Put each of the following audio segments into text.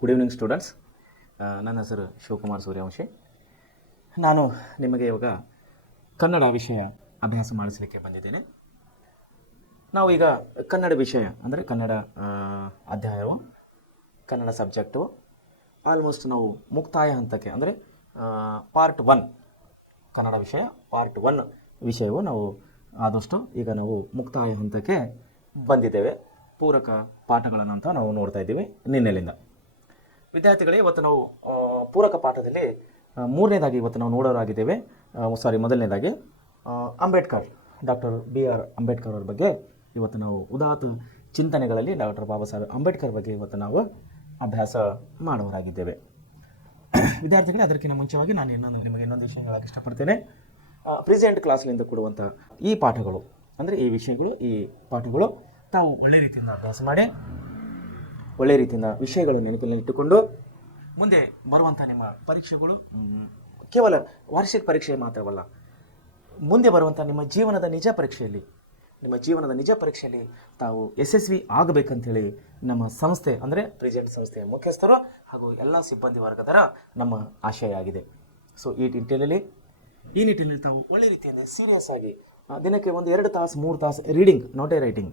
Good evening students. ನನ್ನ ಹೆಸರು ಶಿವಕುಮಾರ್ ಸೂರ್ಯವಂಶಿ. ನಾನು ನಿಮಗೆ ಇವಾಗ ಕನ್ನಡ ವಿಷಯ ಅಭ್ಯಾಸ ಮಾಡಿಸಲಿಕ್ಕೆ ಬಂದಿದ್ದೇನೆ. ನಾವು ಈಗ ಕನ್ನಡ ವಿಷಯ ಅಂದರೆ ಕನ್ನಡ ಅಧ್ಯಾಯವು ಕನ್ನಡ ಸಬ್ಜೆಕ್ಟು ಆಲ್ಮೋಸ್ಟ್ ನಾವು ಮುಕ್ತಾಯ ಹಂತಕ್ಕೆ ಅಂದರೆ ಪಾರ್ಟ್ 1 ಕನ್ನಡ ವಿಷಯ ಪಾರ್ಟ್ 1 ವಿಷಯವು ನಾವು ಆದಷ್ಟು ಈಗ ನಾವು ಮುಕ್ತಾಯ ಹಂತಕ್ಕೆ ಬಂದಿದ್ದೇವೆ. ಪೂರಕ ಪಾಠಗಳನ್ನು ಅಂತ ನಾವು ನೋಡ್ತಾ ಇದ್ದೀವಿ ನಿನ್ನೆಲಿಂದ. ವಿದ್ಯಾರ್ಥಿಗಳೇ, ಇವತ್ತು ನಾವು ಪೂರಕ ಪಾಠದಲ್ಲಿ ಮೂರನೇದಾಗಿ ಇವತ್ತು ನಾವು ನೋಡೋರಾಗಿದ್ದೇವೆ. ಮೊದಲನೇದಾಗಿ ಅಂಬೇಡ್ಕರ್, ಡಾಕ್ಟರ್ BR ಅಂಬೇಡ್ಕರ್ ಅವ್ರ ಬಗ್ಗೆ ಇವತ್ತು ನಾವು ಉದಾತ್ತ ಚಿಂತನೆಗಳಲ್ಲಿ ಡಾಕ್ಟರ್ ಬಾಬಾ ಸಾಹೇಬ್ ಅಂಬೇಡ್ಕರ್ ಬಗ್ಗೆ ಇವತ್ತು ನಾವು ಅಭ್ಯಾಸ ಮಾಡೋರಾಗಿದ್ದೇವೆ. ವಿದ್ಯಾರ್ಥಿಗಳೇ, ಅದಕ್ಕಿಂತ ಮುಂಚೆವಾಗಿ ನಾನು ನಿಮಗೆ ಇನ್ನೊಂದು ವಿಷಯ ಹೇಳಕ್ಕೆ ಇಷ್ಟಪಡ್ತೇನೆ. ಪ್ರೆಸೆಂಟ್ ಕ್ಲಾಸ್ನಿಂದ ಕೊಡುವಂಥ ಈ ಪಾಠಗಳು ಅಂದರೆ ಈ ವಿಷಯಗಳು, ಈ ಪಾಠಗಳು ತಾವು ಒಳ್ಳೆ ರೀತಿಯಿಂದ ಅಭ್ಯಾಸ ಮಾಡಿ ಒಳ್ಳೆ ರೀತಿಯಿಂದ ವಿಷಯಗಳು ನೆನಪಿನಲ್ಲಿ ಇಟ್ಟುಕೊಂಡು ಮುಂದೆ ಬರುವಂಥ ನಿಮ್ಮ ಪರೀಕ್ಷೆಗಳು ಕೇವಲ ವಾರ್ಷಿಕ ಪರೀಕ್ಷೆ ಮಾತ್ರವಲ್ಲ, ಮುಂದೆ ಬರುವಂಥ ನಿಮ್ಮ ಜೀವನದ ನಿಜ ಪರೀಕ್ಷೆಯಲ್ಲಿ ತಾವು ಯಶಸ್ವಿ ಆಗಬೇಕಂತೇಳಿ ನಮ್ಮ ಸಂಸ್ಥೆ ಅಂದರೆ ಪ್ರೆಸೆಂಟ್ ಸಂಸ್ಥೆಯ ಮುಖ್ಯಸ್ಥರು ಹಾಗೂ ಎಲ್ಲ ಸಿಬ್ಬಂದಿ ವರ್ಗದರ ನಮ್ಮ ಆಶಯ ಆಗಿದೆ. ಸೊ ಈ ನಿಟ್ಟಿನಲ್ಲಿ ತಾವು ಒಳ್ಳೆ ರೀತಿಯಲ್ಲಿ ಸೀರಿಯಸ್ ಆಗಿ ದಿನಕ್ಕೆ 1-2 ತಾಸು 3 ತಾಸು ರೀಡಿಂಗ್, ನಾಟ್ ಎ ರೀಡಿಂಗ್,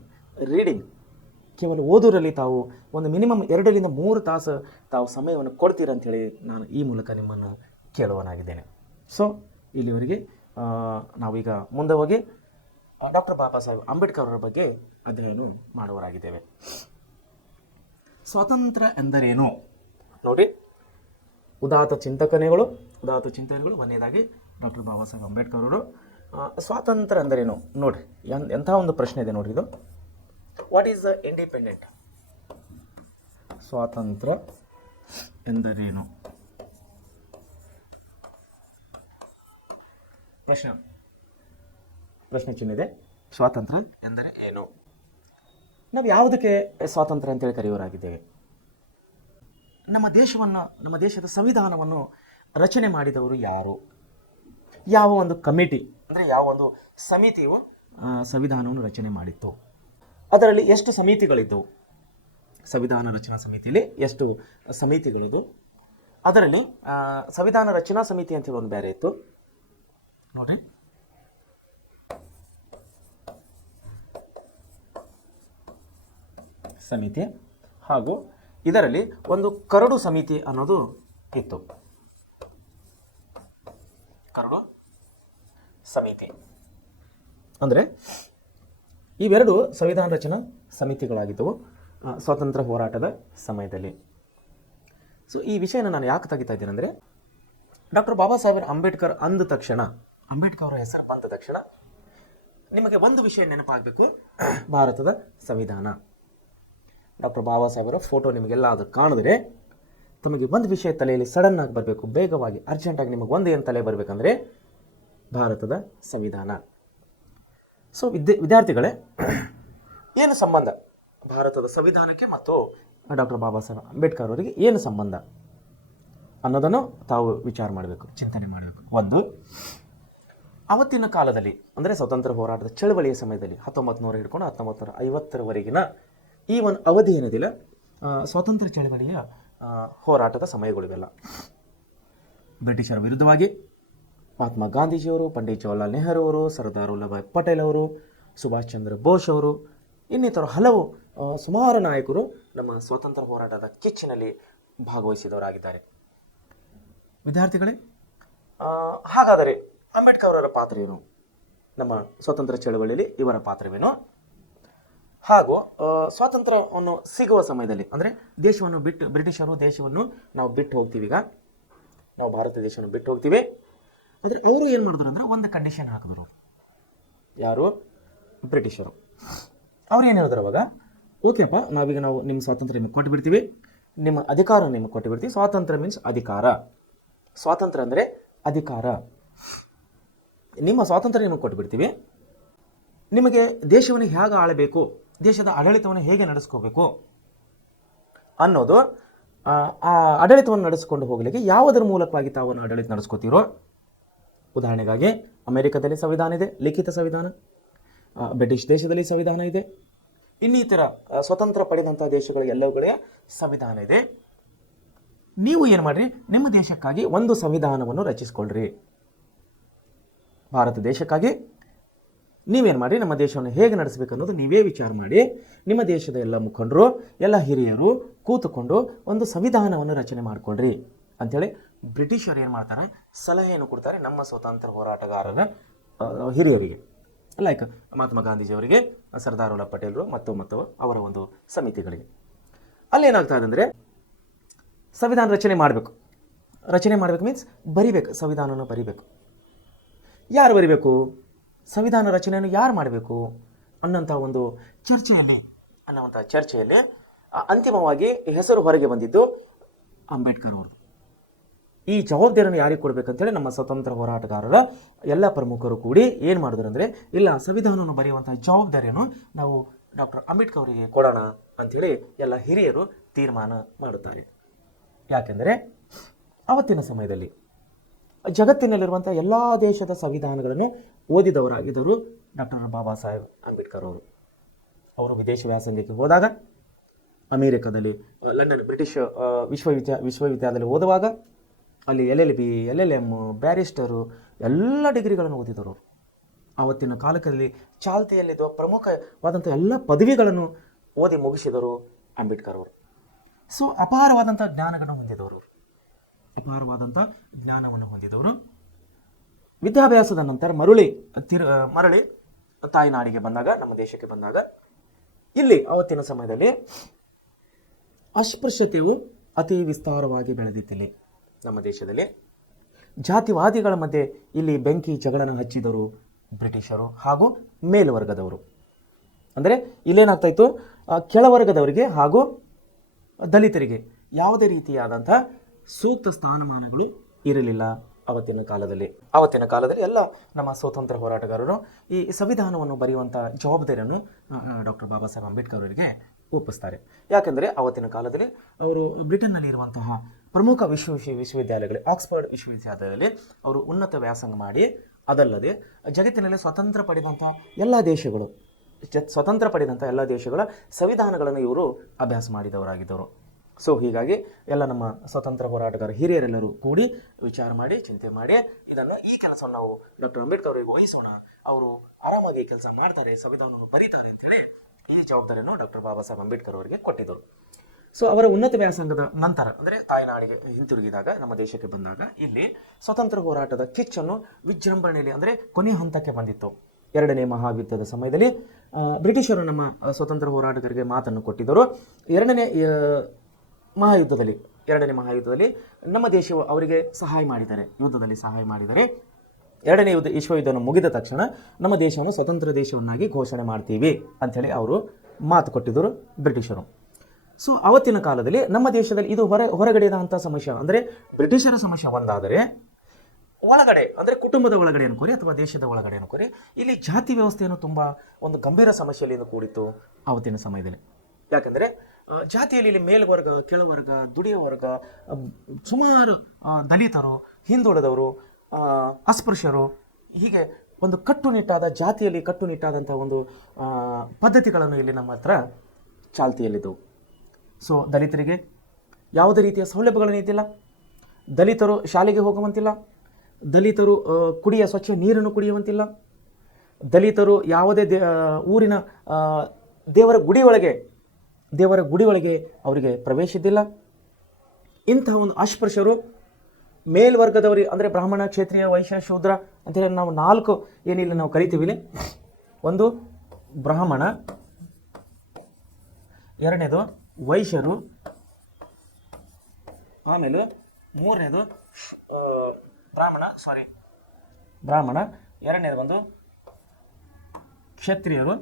ಕೇವಲ ಓದೋರಲ್ಲಿ ತಾವು ಒಂದು ಮಿನಿಮಮ್ 2-3 ತಾಸು ತಾವು ಸಮಯವನ್ನು ಕೊಡ್ತೀರಂಥೇಳಿ ನಾನು ಈ ಮೂಲಕ ನಿಮ್ಮನ್ನು ಕೇಳುವನಾಗಿದ್ದೇನೆ. ಸೊ ಇಲ್ಲಿವರೆಗೆ ನಾವೀಗ ಮುಂದೆ ಹೋಗಿ ಡಾಕ್ಟರ್ ಬಾಬಾ ಸಾಹೇಬ್ ಅಂಬೇಡ್ಕರ್ ಅವರ ಬಗ್ಗೆ ಅಧ್ಯಯನ ಮಾಡುವರಾಗಿದ್ದೇವೆ. ಸ್ವಾತಂತ್ರ್ಯ ಎಂದರೇನು ನೋಡಿ. ಉದಾತ್ತ ಚಿಂತನೆಗಳು ಒಂದನೇದಾಗಿ ಡಾಕ್ಟರ್ ಬಾಬಾ ಸಾಹೇಬ್ ಅಂಬೇಡ್ಕರ್ ಅವರು ಸ್ವಾತಂತ್ರ್ಯ ಎಂದರೇನು ನೋಡ್ರಿ. ಎಂಥ ಒಂದು ಪ್ರಶ್ನೆ ಇದೆ ನೋಡ್ರಿ ಇದು. What is the independent? ಸ್ವಾತಂತ್ರ್ಯ ಎಂದರೇನು? ಪ್ರಶ್ನೆ ಚಿಹ್ನೆ ಇದೆ. ಸ್ವಾತಂತ್ರ್ಯ ಎಂದರೆ ಏನು? ನಾವು ಯಾವುದಕ್ಕೆ ಸ್ವಾತಂತ್ರ್ಯ ಅಂತೇಳಿ ಕರೆಯೋರಾಗಿದ್ದೇವೆ? ನಮ್ಮ ದೇಶದ ಸಂವಿಧಾನವನ್ನು ರಚನೆ ಮಾಡಿದವರು ಯಾರು? ಯಾವ ಒಂದು ಕಮಿಟಿ ಅಂದರೆ ಯಾವ ಒಂದು ಸಮಿತಿಯು ಸಂವಿಧಾನವನ್ನು ರಚನೆ ಮಾಡಿತ್ತು? ಅದರಲ್ಲಿ ಎಷ್ಟು ಸಮಿತಿಗಳಿದ್ದವು? ಸಂವಿಧಾನ ರಚನಾ ಸಮಿತಿಯಲ್ಲಿ ಎಷ್ಟು ಸಮಿತಿಗಳಿದ್ದು? ಅದರಲ್ಲಿ ಸಂವಿಧಾನ ರಚನಾ ಸಮಿತಿ ಅಂತೇಳಿ ಒಂದು ಬೇರೆ ಇತ್ತು ನೋಡ್ರಿ. ಸಮಿತಿ ಹಾಗೂ ಇದರಲ್ಲಿ ಒಂದು ಕರಡು ಸಮಿತಿ ಅನ್ನೋದು ಇತ್ತು. ಕರಡು ಸಮಿತಿ ಅಂದರೆ ಇವೆರಡು ಸಂವಿಧಾನ ರಚನಾ ಸಮಿತಿಗಳಾಗಿದ್ದವು ಸ್ವಾತಂತ್ರ್ಯ ಹೋರಾಟದ ಸಮಯದಲ್ಲಿ. ಸೊ ಈ ವಿಷಯನ ನಾನು ಯಾಕೆ ತೆಗಿತಾ ಇದ್ದೇನೆ ಅಂದರೆ, ಡಾಕ್ಟರ್ ಬಾಬಾ ಸಾಹೇಬ್ ಅಂಬೇಡ್ಕರ್ ಅಂದ ತಕ್ಷಣ, ಅಂಬೇಡ್ಕರ್ ಅವರ ಹೆಸರು ಬಂದ ತಕ್ಷಣ ನಿಮಗೆ ಒಂದು ವಿಷಯ ನೆನಪಾಗಬೇಕು, ಭಾರತದ ಸಂವಿಧಾನ. ಡಾಕ್ಟರ್ ಬಾಬಾ ಸಾಹೇಬರ ಫೋಟೋ ನಿಮಗೆಲ್ಲ ಅದು ಕಾಣಿದ್ರೆ ತಮಗೆ ಒಂದು ವಿಷಯ ತಲೆಯಲ್ಲಿ ಸಡನ್ ಆಗಿ ಬರಬೇಕು, ಬೇಗವಾಗಿ ಅರ್ಜೆಂಟಾಗಿ ನಿಮಗೆ ಒಂದು ಏನು ತಲೆ ಬರಬೇಕಂದ್ರೆ ಭಾರತದ ಸಂವಿಧಾನ. ಸೊ ವಿದ್ಯಾರ್ಥಿಗಳೇ, ಏನು ಸಂಬಂಧ ಭಾರತದ ಸಂವಿಧಾನಕ್ಕೆ ಮತ್ತು ಡಾಕ್ಟರ್ ಬಾಬಾ ಸಾಹೇಬ್ ಅಂಬೇಡ್ಕರ್ ಅವರಿಗೆ ಏನು ಸಂಬಂಧ ಅನ್ನೋದನ್ನು ತಾವು ವಿಚಾರ ಮಾಡಬೇಕು, ಚಿಂತನೆ ಮಾಡಬೇಕು. ಒಂದು, ಅವತ್ತಿನ ಕಾಲದಲ್ಲಿ ಅಂದರೆ ಸ್ವಾತಂತ್ರ್ಯ ಹೋರಾಟದ ಚಳವಳಿಯ ಸಮಯದಲ್ಲಿ 1900 ಹಿಡ್ಕೊಂಡು 1950ರವರೆಗಿನ ಈ ಒಂದು ಅವಧಿ ಏನಿದಿಲ್ಲ, ಸ್ವಾತಂತ್ರ್ಯ ಚಳವಳಿಯ ಹೋರಾಟದ ಸಮಯಗಳಿವೆಲ್ಲ. ಬ್ರಿಟಿಷರ ವಿರುದ್ಧವಾಗಿ ಮಹಾತ್ಮ ಗಾಂಧೀಜಿಯವರು, ಪಂಡಿತ್ ಜವಾಹರ್ಲಾಲ್ ನೆಹರು ಅವರು, ಸರ್ದಾರ್ ವಲ್ಲಭಾಯ್ ಪಟೇಲ್ ಅವರು, ಸುಭಾಷ್ ಚಂದ್ರ ಬೋಸ್ ಅವರು, ಇನ್ನಿತರ ಹಲವು ಸುಮಾರು ನಾಯಕರು ನಮ್ಮ ಸ್ವಾತಂತ್ರ್ಯ ಹೋರಾಟದ ಕಿಚ್ಚಿನಲ್ಲಿ ಭಾಗವಹಿಸಿದವರಾಗಿದ್ದಾರೆ. ವಿದ್ಯಾರ್ಥಿಗಳೇ, ಹಾಗಾದರೆ ಅಂಬೇಡ್ಕರ್ ಅವರ ಪಾತ್ರ ಏನು? ನಮ್ಮ ಸ್ವಾತಂತ್ರ್ಯ ಚಳವಳಿಯಲ್ಲಿ ಇವರ ಪಾತ್ರವೇನು? ಹಾಗೂ ಸ್ವಾತಂತ್ರ್ಯವನ್ನು ಸಿಗುವ ಸಮಯದಲ್ಲಿ ಅಂದರೆ ದೇಶವನ್ನು ಬಿಟ್ಟು ಬ್ರಿಟಿಷರು ದೇಶವನ್ನು ನಾವು ಬಿಟ್ಟು ಹೋಗ್ತೀವಿ. ಈಗ ನಾವು ಭಾರತ ದೇಶವನ್ನು ಬಿಟ್ಟು ಹೋಗ್ತೀವಿ. ಆದರೆ ಅವರು ಏನು ಮಾಡಿದ್ರು ಅಂದರೆ ಒಂದು ಕಂಡೀಷನ್ ಹಾಕಿದ್ರು. ಯಾರು? ಬ್ರಿಟಿಷರು. ಅವ್ರು ಏನು ಹೇಳಿದ್ರು ಅವಾಗ, ಓಕೆಪ್ಪ, ನಾವು ನಿಮ್ಮ ಸ್ವಾತಂತ್ರ್ಯ ನಿಮಗೆ ಕೊಟ್ಟು ಬಿಡ್ತೀವಿ, ನಿಮ್ಮ ಅಧಿಕಾರ ನಿಮಗೆ ಕೊಟ್ಟು ಬಿಡ್ತೀವಿ. ಸ್ವಾತಂತ್ರ್ಯ ಮೀನ್ಸ್ ಅಧಿಕಾರ. ಸ್ವಾತಂತ್ರ್ಯ ಅಂದರೆ ಅಧಿಕಾರ. ನಿಮ್ಮ ಸ್ವಾತಂತ್ರ್ಯ ನಿಮಗೆ ಕೊಟ್ಟು ಬಿಡ್ತೀವಿ. ನಿಮಗೆ ದೇಶವನ್ನು ಹೇಗೆ ಆಳಬೇಕು, ದೇಶದ ಆಡಳಿತವನ್ನು ಹೇಗೆ ನಡೆಸ್ಕೋಬೇಕು ಅನ್ನೋದು, ಆ ಆಡಳಿತವನ್ನು ನಡೆಸಿಕೊಂಡು ಹೋಗಲಿಕ್ಕೆ ಯಾವುದರ ಮೂಲಕವಾಗಿ ತಾವು ಆಡಳಿತ ನಡೆಸ್ಕೋತೀರೋ. ಉದಾಹರಣೆಗಾಗಿ ಅಮೆರಿಕದಲ್ಲಿ ಸಂವಿಧಾನ ಇದೆ, ಲಿಖಿತ ಸಂವಿಧಾನ. ಬ್ರಿಟಿಷ್ ದೇಶದಲ್ಲಿ ಸಂವಿಧಾನ ಇದೆ. ಇನ್ನಿತರ ಸ್ವತಂತ್ರ ಪಡೆದಂಥ ದೇಶಗಳ ಎಲ್ಲವುಗಳಿಗೆ ಸಂವಿಧಾನ ಇದೆ. ನೀವು ಏನು ಮಾಡಿರಿ, ನಿಮ್ಮ ದೇಶಕ್ಕಾಗಿ ಒಂದು ಸಂವಿಧಾನವನ್ನು ರಚಿಸ್ಕೊಳ್ರಿ. ಭಾರತ ದೇಶಕ್ಕಾಗಿ ನೀವೇನು ಮಾಡಿ, ನಮ್ಮ ದೇಶವನ್ನು ಹೇಗೆ ನಡೆಸಬೇಕು ಅನ್ನೋದು ನೀವೇ ವಿಚಾರ ಮಾಡಿ, ನಿಮ್ಮ ದೇಶದ ಎಲ್ಲ ಮುಖಂಡರು, ಎಲ್ಲ ಹಿರಿಯರು ಕೂತುಕೊಂಡು ಒಂದು ಸಂವಿಧಾನವನ್ನು ರಚನೆ ಮಾಡಿಕೊಳ್ರಿ ಅಂಥೇಳಿ ಬ್ರಿಟಿಷರು ಏನು ಮಾಡ್ತಾರೆ, ಸಲಹೆಯನ್ನು ಕೊಡ್ತಾರೆ ನಮ್ಮ ಸ್ವಾತಂತ್ರ್ಯ ಹೋರಾಟಗಾರರ ಹಿರಿಯರಿಗೆ, ಲೈಕ್ ಮಹಾತ್ಮ ಗಾಂಧೀಜಿಯವರಿಗೆ, ಸರ್ದಾರ್ ವಲ್ಲಭ ಪಟೇಲರು ಮತ್ತು ಅವರ ಒಂದು ಸಮಿತಿಗಳಿಗೆ. ಅಲ್ಲೇನಾಗ್ತಾ ಇದೆ ಅಂದರೆ, ಸಂವಿಧಾನ ರಚನೆ ಮಾಡಬೇಕು ಮೀನ್ಸ್ ಬರಿಬೇಕು, ಸಂವಿಧಾನವನ್ನು ಬರಿಬೇಕು. ಯಾರು ಬರಿಬೇಕು, ಸಂವಿಧಾನ ರಚನೆಯನ್ನು ಯಾರು ಮಾಡಬೇಕು ಅನ್ನೋಂಥ ಒಂದು ಚರ್ಚೆಯಲ್ಲಿ ಅಂತಿಮವಾಗಿ ಹೆಸರು ಹೊರಗೆ ಬಂದಿದ್ದು ಅಂಬೇಡ್ಕರ್ ಅವರು. ಈ ಜವಾಬ್ದಾರಿಯನ್ನು ಯಾರಿಗೆ ಕೊಡಬೇಕಂತೇಳಿ ನಮ್ಮ ಸ್ವತಂತ್ರ ಹೋರಾಟಗಾರರ ಎಲ್ಲ ಪ್ರಮುಖರು ಕೂಡಿ ಏನು ಮಾಡಿದ್ರು ಅಂದರೆ, ಇಲ್ಲ, ಸಂವಿಧಾನವನ್ನು ಬರೆಯುವಂಥ ಜವಾಬ್ದಾರಿಯನ್ನು ನಾವು ಡಾಕ್ಟರ್ ಅಂಬೇಡ್ಕರ್ ಅವರಿಗೆ ಕೊಡೋಣ ಅಂಥೇಳಿ ಎಲ್ಲ ಹಿರಿಯರು ತೀರ್ಮಾನ ಮಾಡುತ್ತಾರೆ. ಯಾಕೆಂದರೆ ಅವತ್ತಿನ ಸಮಯದಲ್ಲಿ ಜಗತ್ತಿನಲ್ಲಿರುವಂಥ ಎಲ್ಲ ದೇಶದ ಸಂವಿಧಾನಗಳನ್ನು ಓದಿದವರಾಗಿದ್ದರು ಡಾಕ್ಟರ್ ಬಾಬಾ ಸಾಹೇಬ್ ಅಂಬೇಡ್ಕರ್ ಅವರು. ಅವರು ವಿದೇಶ ವ್ಯಾಸಂಗಕ್ಕೆ ಹೋದಾಗ, ಅಮೇರಿಕಾದಲ್ಲಿ ಲಂಡನ್ ಬ್ರಿಟಿಷ್ ವಿಶ್ವವಿದ್ಯಾಲಯದಲ್ಲಿ ಓದುವಾಗ ಅಲ್ಲಿ LLB, LLM, ಬ್ಯಾರಿಸ್ಟರು ಎಲ್ಲ ಡಿಗ್ರಿಗಳನ್ನು ಓದಿದರು. ಆವತ್ತಿನ ಕಾಲದಲ್ಲಿ ಚಾಲ್ತಿಯಲ್ಲಿದ್ದ ಪ್ರಮುಖವಾದಂಥ ಎಲ್ಲ ಪದವಿಗಳನ್ನು ಓದಿ ಮುಗಿಸಿದರು ಅಂಬೇಡ್ಕರ್ ಅವರು. ಸೊ ಅಪಾರವಾದಂಥ ಜ್ಞಾನವನ್ನು ಹೊಂದಿದವರು. ವಿದ್ಯಾಭ್ಯಾಸದ ನಂತರ ಮರಳಿ ತಾಯ್ನಾಡಿಗೆ ಬಂದಾಗ, ನಮ್ಮ ದೇಶಕ್ಕೆ ಬಂದಾಗ, ಇಲ್ಲಿ ಅವತ್ತಿನ ಸಮಯದಲ್ಲಿ ಅಸ್ಪೃಶ್ಯತೆಯು ಅತಿ ವಿಸ್ತಾರವಾಗಿ ಬೆಳೆದಿತ್ತಿಲ್ಲಿ ನಮ್ಮ ದೇಶದಲ್ಲಿ. ಜಾತಿವಾದಿಗಳ ಮಧ್ಯೆ ಇಲ್ಲಿ ಬೆಂಕಿ ಜಗಳನ ಹಚ್ಚಿದರು ಬ್ರಿಟಿಷರು ಹಾಗೂ ಮೇಲ್ವರ್ಗದವರು. ಅಂದರೆ ಇಲ್ಲೇನಾಗ್ತಾ ಇತ್ತು, ಕೆಳವರ್ಗದವರಿಗೆ ಹಾಗೂ ದಲಿತರಿಗೆ ಯಾವುದೇ ರೀತಿಯಾದಂಥ ಸೂಕ್ತ ಸ್ಥಾನಮಾನಗಳು ಇರಲಿಲ್ಲ ಅವತ್ತಿನ ಕಾಲದಲ್ಲಿ. ಎಲ್ಲ ನಮ್ಮ ಸ್ವಾತಂತ್ರ್ಯ ಹೋರಾಟಗಾರರು ಈ ಸಂವಿಧಾನವನ್ನು ಬರೆಯುವಂಥ ಜವಾಬ್ದಾರಿಯನ್ನು ಡಾಕ್ಟರ್ ಬಾಬಾ ಸಾಹೇಬ್ ಅಂಬೇಡ್ಕರ್ ಅವರಿಗೆ ಒಪ್ಪಿಸ್ತಾರೆ. ಯಾಕೆಂದರೆ ಅವತ್ತಿನ ಕಾಲದಲ್ಲಿ ಅವರು ಬ್ರಿಟನ್ನಲ್ಲಿ ಇರುವಂತಹ ಪ್ರಮುಖ ವಿಶ್ವವಿದ್ಯಾಲಯಗಳು, ಆಕ್ಸ್ಫರ್ಡ್ ವಿಶ್ವವಿದ್ಯಾಲಯದಲ್ಲಿ ಅವರು ಉನ್ನತ ವ್ಯಾಸಂಗ ಮಾಡಿ, ಅದಲ್ಲದೆ ಜಗತ್ತಿನಲ್ಲಿ ಸ್ವತಂತ್ರ ಪಡೆದಂಥ ಎಲ್ಲ ದೇಶಗಳ ಸಂವಿಧಾನಗಳನ್ನು ಇವರು ಅಭ್ಯಾಸ ಮಾಡಿದವರಾಗಿದ್ದರು. ಸೊ ಹೀಗಾಗಿ ಎಲ್ಲ ನಮ್ಮ ಸ್ವತಂತ್ರ ಹೋರಾಟಗಾರ ಹಿರಿಯರೆಲ್ಲರೂ ಕೂಡಿ ವಿಚಾರ ಮಾಡಿ, ಚಿಂತೆ ಮಾಡಿ, ಈ ಕೆಲಸವನ್ನು ನಾವು ಡಾಕ್ಟರ್ ಅಂಬೇಡ್ಕರ್ ಅವರಿಗೆ ವಹಿಸೋಣ, ಅವರು ಆರಾಮಾಗಿ ಕೆಲಸ ಮಾಡ್ತಾರೆ, ಸಂವಿಧಾನವನ್ನು ಬರೀತಾರೆ ಅಂತೇಳಿ ಈ ಜವಾಬ್ದಾರಿಯನ್ನು ಡಾಕ್ಟರ್ ಬಾಬಾ ಸಾಹೇಬ್ ಅಂಬೇಡ್ಕರ್ ಅವರಿಗೆ ಕೊಟ್ಟಿದ್ದರು. ಸೊ ಅವರ ಉನ್ನತ ವ್ಯಾಸಂಗದ ನಂತರ, ಅಂದರೆ ತಾಯ್ನಾಡಿಗೆ ಹಿಂತಿರುಗಿದಾಗ, ನಮ್ಮ ದೇಶಕ್ಕೆ ಬಂದಾಗ, ಇಲ್ಲಿ ಸ್ವತಂತ್ರ ಹೋರಾಟದ ಕಿಚ್ಚನ್ನು ವಿಜೃಂಭಣೆಯಲ್ಲಿ, ಅಂದರೆ ಕೊನೆಯ ಹಂತಕ್ಕೆ ಬಂದಿತ್ತು. 2ನೇ ಮಹಾಯುದ್ಧದ ಸಮಯದಲ್ಲಿ ಬ್ರಿಟಿಷರು ನಮ್ಮ ಸ್ವತಂತ್ರ ಹೋರಾಟಗಾರರಿಗೆ ಮಾತನ್ನು ಕೊಟ್ಟಿದ್ದರು. 2ನೇ ಮಹಾಯುದ್ಧದಲ್ಲಿ ನಮ್ಮ ದೇಶವು ಅವರಿಗೆ ಸಹಾಯ ಮಾಡಿದ್ದಾರೆ. 2ನೇ ವಿಶ್ವಯುದ್ಧವನ್ನು ಮುಗಿದ ತಕ್ಷಣ ನಮ್ಮ ದೇಶವನ್ನು ಸ್ವತಂತ್ರ ದೇಶವನ್ನಾಗಿ ಘೋಷಣೆ ಮಾಡ್ತೀವಿ ಅಂಥೇಳಿ ಅವರು ಮಾತು ಕೊಟ್ಟಿದ್ದರು ಬ್ರಿಟಿಷರು. ಸೊ ಅವತ್ತಿನ ಕಾಲದಲ್ಲಿ ನಮ್ಮ ದೇಶದಲ್ಲಿ ಇದು ಹೊರಗಡೆದಂಥ ಸಮಸ್ಯೆ, ಅಂದರೆ ಬ್ರಿಟಿಷರ ಸಮಸ್ಯೆ ಒಂದಾದರೆ, ಒಳಗಡೆ ಅಂದರೆ ಕುಟುಂಬದ ಒಳಗಡೆ ಅನ್ಕೋರಿ ಅಥವಾ ದೇಶದ ಒಳಗಡೆ ಅನ್ಕೋರಿ, ಇಲ್ಲಿ ಜಾತಿ ವ್ಯವಸ್ಥೆಯನ್ನು ತುಂಬ ಒಂದು ಗಂಭೀರ ಸಮಸ್ಯೆಯಲ್ಲಿ ಕೂಡಿತ್ತು ಅವತ್ತಿನ ಸಮಯದಲ್ಲಿ. ಯಾಕಂದರೆ ಜಾತಿಯಲ್ಲಿ ಇಲ್ಲಿ ಮೇಲ್ವರ್ಗ, ಕೆಳವರ್ಗ, ದುಡಿಯುವ ವರ್ಗ, ಸುಮಾರು ದಲಿತರು, ಹಿಂದುಳಿದವರು, ಅಸ್ಪೃಶ್ಯರು, ಹೀಗೆ ಒಂದು ಜಾತಿಯಲ್ಲಿ ಕಟ್ಟುನಿಟ್ಟಾದಂಥ ಒಂದು ಪದ್ಧತಿಗಳನ್ನು ಇಲ್ಲಿ ನಮ್ಮ ಹತ್ರ ಚಾಲ್ತಿಯಲ್ಲಿದ್ದವು. ಸೊ ದಲಿತರಿಗೆ ಯಾವುದೇ ರೀತಿಯ ಸೌಲಭ್ಯಗಳನ್ನು ಇದ್ದಿಲ್ಲ, ದಲಿತರು ಶಾಲೆಗೆ ಹೋಗುವಂತಿಲ್ಲ, ದಲಿತರು ಸ್ವಚ್ಛ ನೀರನ್ನು ಕುಡಿಯುವಂತಿಲ್ಲ, ದಲಿತರು ಯಾವುದೇ ಊರಿನ ದೇವರ ಗುಡಿ ಒಳಗೆ ಅವರಿಗೆ ಪ್ರವೇಶ ಇದ್ದಿಲ್ಲ. ಇಂತಹ ಒಂದು ಅಸ್ಪೃಶ್ಯರು ಮೇಲ್ವರ್ಗದವರಿಗೆ, ಅಂದರೆ ಬ್ರಾಹ್ಮಣ, ಕ್ಷತ್ರಿಯ, ವೈಶ್ಯ, ಶೂದ್ರ ಅಂತೇಳಿ ನಾವು 4 ಏನಿಲ್ಲ ನಾವು ಕರಿತೀವಿ. ಒಂದು ಬ್ರಾಹ್ಮಣ, 2ನೇದು ವೈಶ್ಯರು, ಆಮೇಲೆ 3ನೇದು ಬ್ರಾಹ್ಮಣ, 2ನೇದು ಬಂದು ಕ್ಷತ್ರಿಯರು,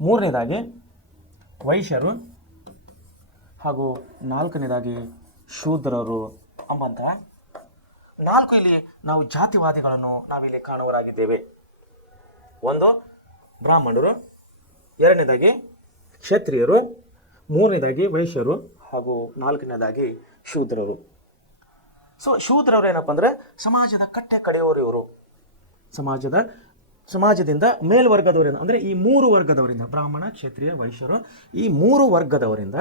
3ನೇದಾಗಿ ವೈಶ್ಯರು ಹಾಗೂ 4ನೇದಾಗಿ ಶೂದ್ರರು ಎಂಬಂತಹ 4 ಇಲ್ಲಿ ನಾವು ಜಾತಿವಾದಿಗಳನ್ನು ನಾವಿಲ್ಲಿ ಕಾಣುವರಾಗಿದ್ದೇವೆ. ಒಂದು ಬ್ರಾಹ್ಮಣರು, 2ನೇದಾಗಿ ಕ್ಷತ್ರಿಯರು, 3ನೇದಾಗಿ ವೈಶ್ಯರು ಹಾಗೂ 4ನೇದಾಗಿ ಶೂದ್ರರು. ಸೊ ಶೂದ್ರರು ಏನಪ್ಪ ಅಂದರೆ ಸಮಾಜದ ಕಟ್ಟೆ ಕಡೆಯವರು. ಇವರು ಸಮಾಜದ ಸಮಾಜದಿಂದ ಮೇಲ್ವರ್ಗದವರಿಂದ, ಅಂದರೆ ಈ 3 ವರ್ಗದವರಿಂದ, ಬ್ರಾಹ್ಮಣ, ಕ್ಷತ್ರಿಯ, ವೈಶ್ಯರು, ಈ 3 ವರ್ಗದವರಿಂದ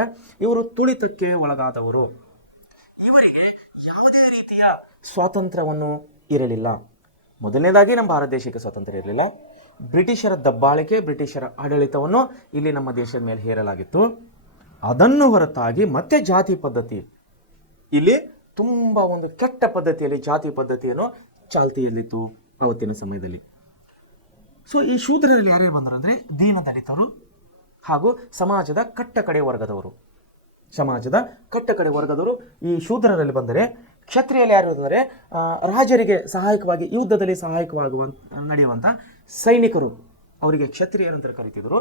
ಇವರು ತುಳಿತಕ್ಕೆ ಒಳಗಾದವರು. ಇವರಿಗೆ ಯಾವುದೇ ರೀತಿಯ ಸ್ವಾತಂತ್ರ್ಯವನ್ನು ಇರಲಿಲ್ಲ. ಮೊದಲನೇದಾಗಿ ನಮ್ಮ ಭಾರತ ದೇಶಕ್ಕೆ ಸ್ವಾತಂತ್ರ್ಯ ಇರಲಿಲ್ಲ. ಬ್ರಿಟಿಷರ ದಬ್ಬಾಳಿಕೆ, ಬ್ರಿಟಿಷರ ಆಡಳಿತವನ್ನು ಇಲ್ಲಿ ನಮ್ಮ ದೇಶದ ಮೇಲೆ ಹೇರಲಾಗಿತ್ತು. ಅದನ್ನು ಹೊರತಾಗಿ ಮತ್ತೆ ಜಾತಿ ಪದ್ಧತಿ, ಇಲ್ಲಿ ತುಂಬ ಒಂದು ಕೆಟ್ಟ ಪದ್ಧತಿಯಲ್ಲಿ ಜಾತಿ ಪದ್ಧತಿಯನ್ನು ಚಾಲ್ತಿಯಲ್ಲಿತ್ತು ಅವತ್ತಿನ ಸಮಯದಲ್ಲಿ. ಸೊ ಈ ಶೂದ್ರರಲ್ಲಿ ಯಾರ್ಯಾರು ಬಂದರು ಅಂದರೆ ದೀನ ದಲಿತರು ಹಾಗೂ ಸಮಾಜದ ಕಟ್ಟಕಡೆ ವರ್ಗದವರು. ಸಮಾಜದ ಕಟ್ಟಕಡೆ ವರ್ಗದವರು ಈ ಶೂದ್ರರಲ್ಲಿ ಬಂದರೆ, ಕ್ಷತ್ರಿಯಲ್ಲಿ ಯಾರು ಅಂದರೆ ರಾಜರಿಗೆ ಸಹಾಯಕವಾಗಿ ಯುದ್ಧದಲ್ಲಿ ನಡೆಯುವಂಥ ಸೈನಿಕರು, ಅವರಿಗೆ ಕ್ಷತ್ರಿಯರಂತ ಕರೀತಿದ್ರು.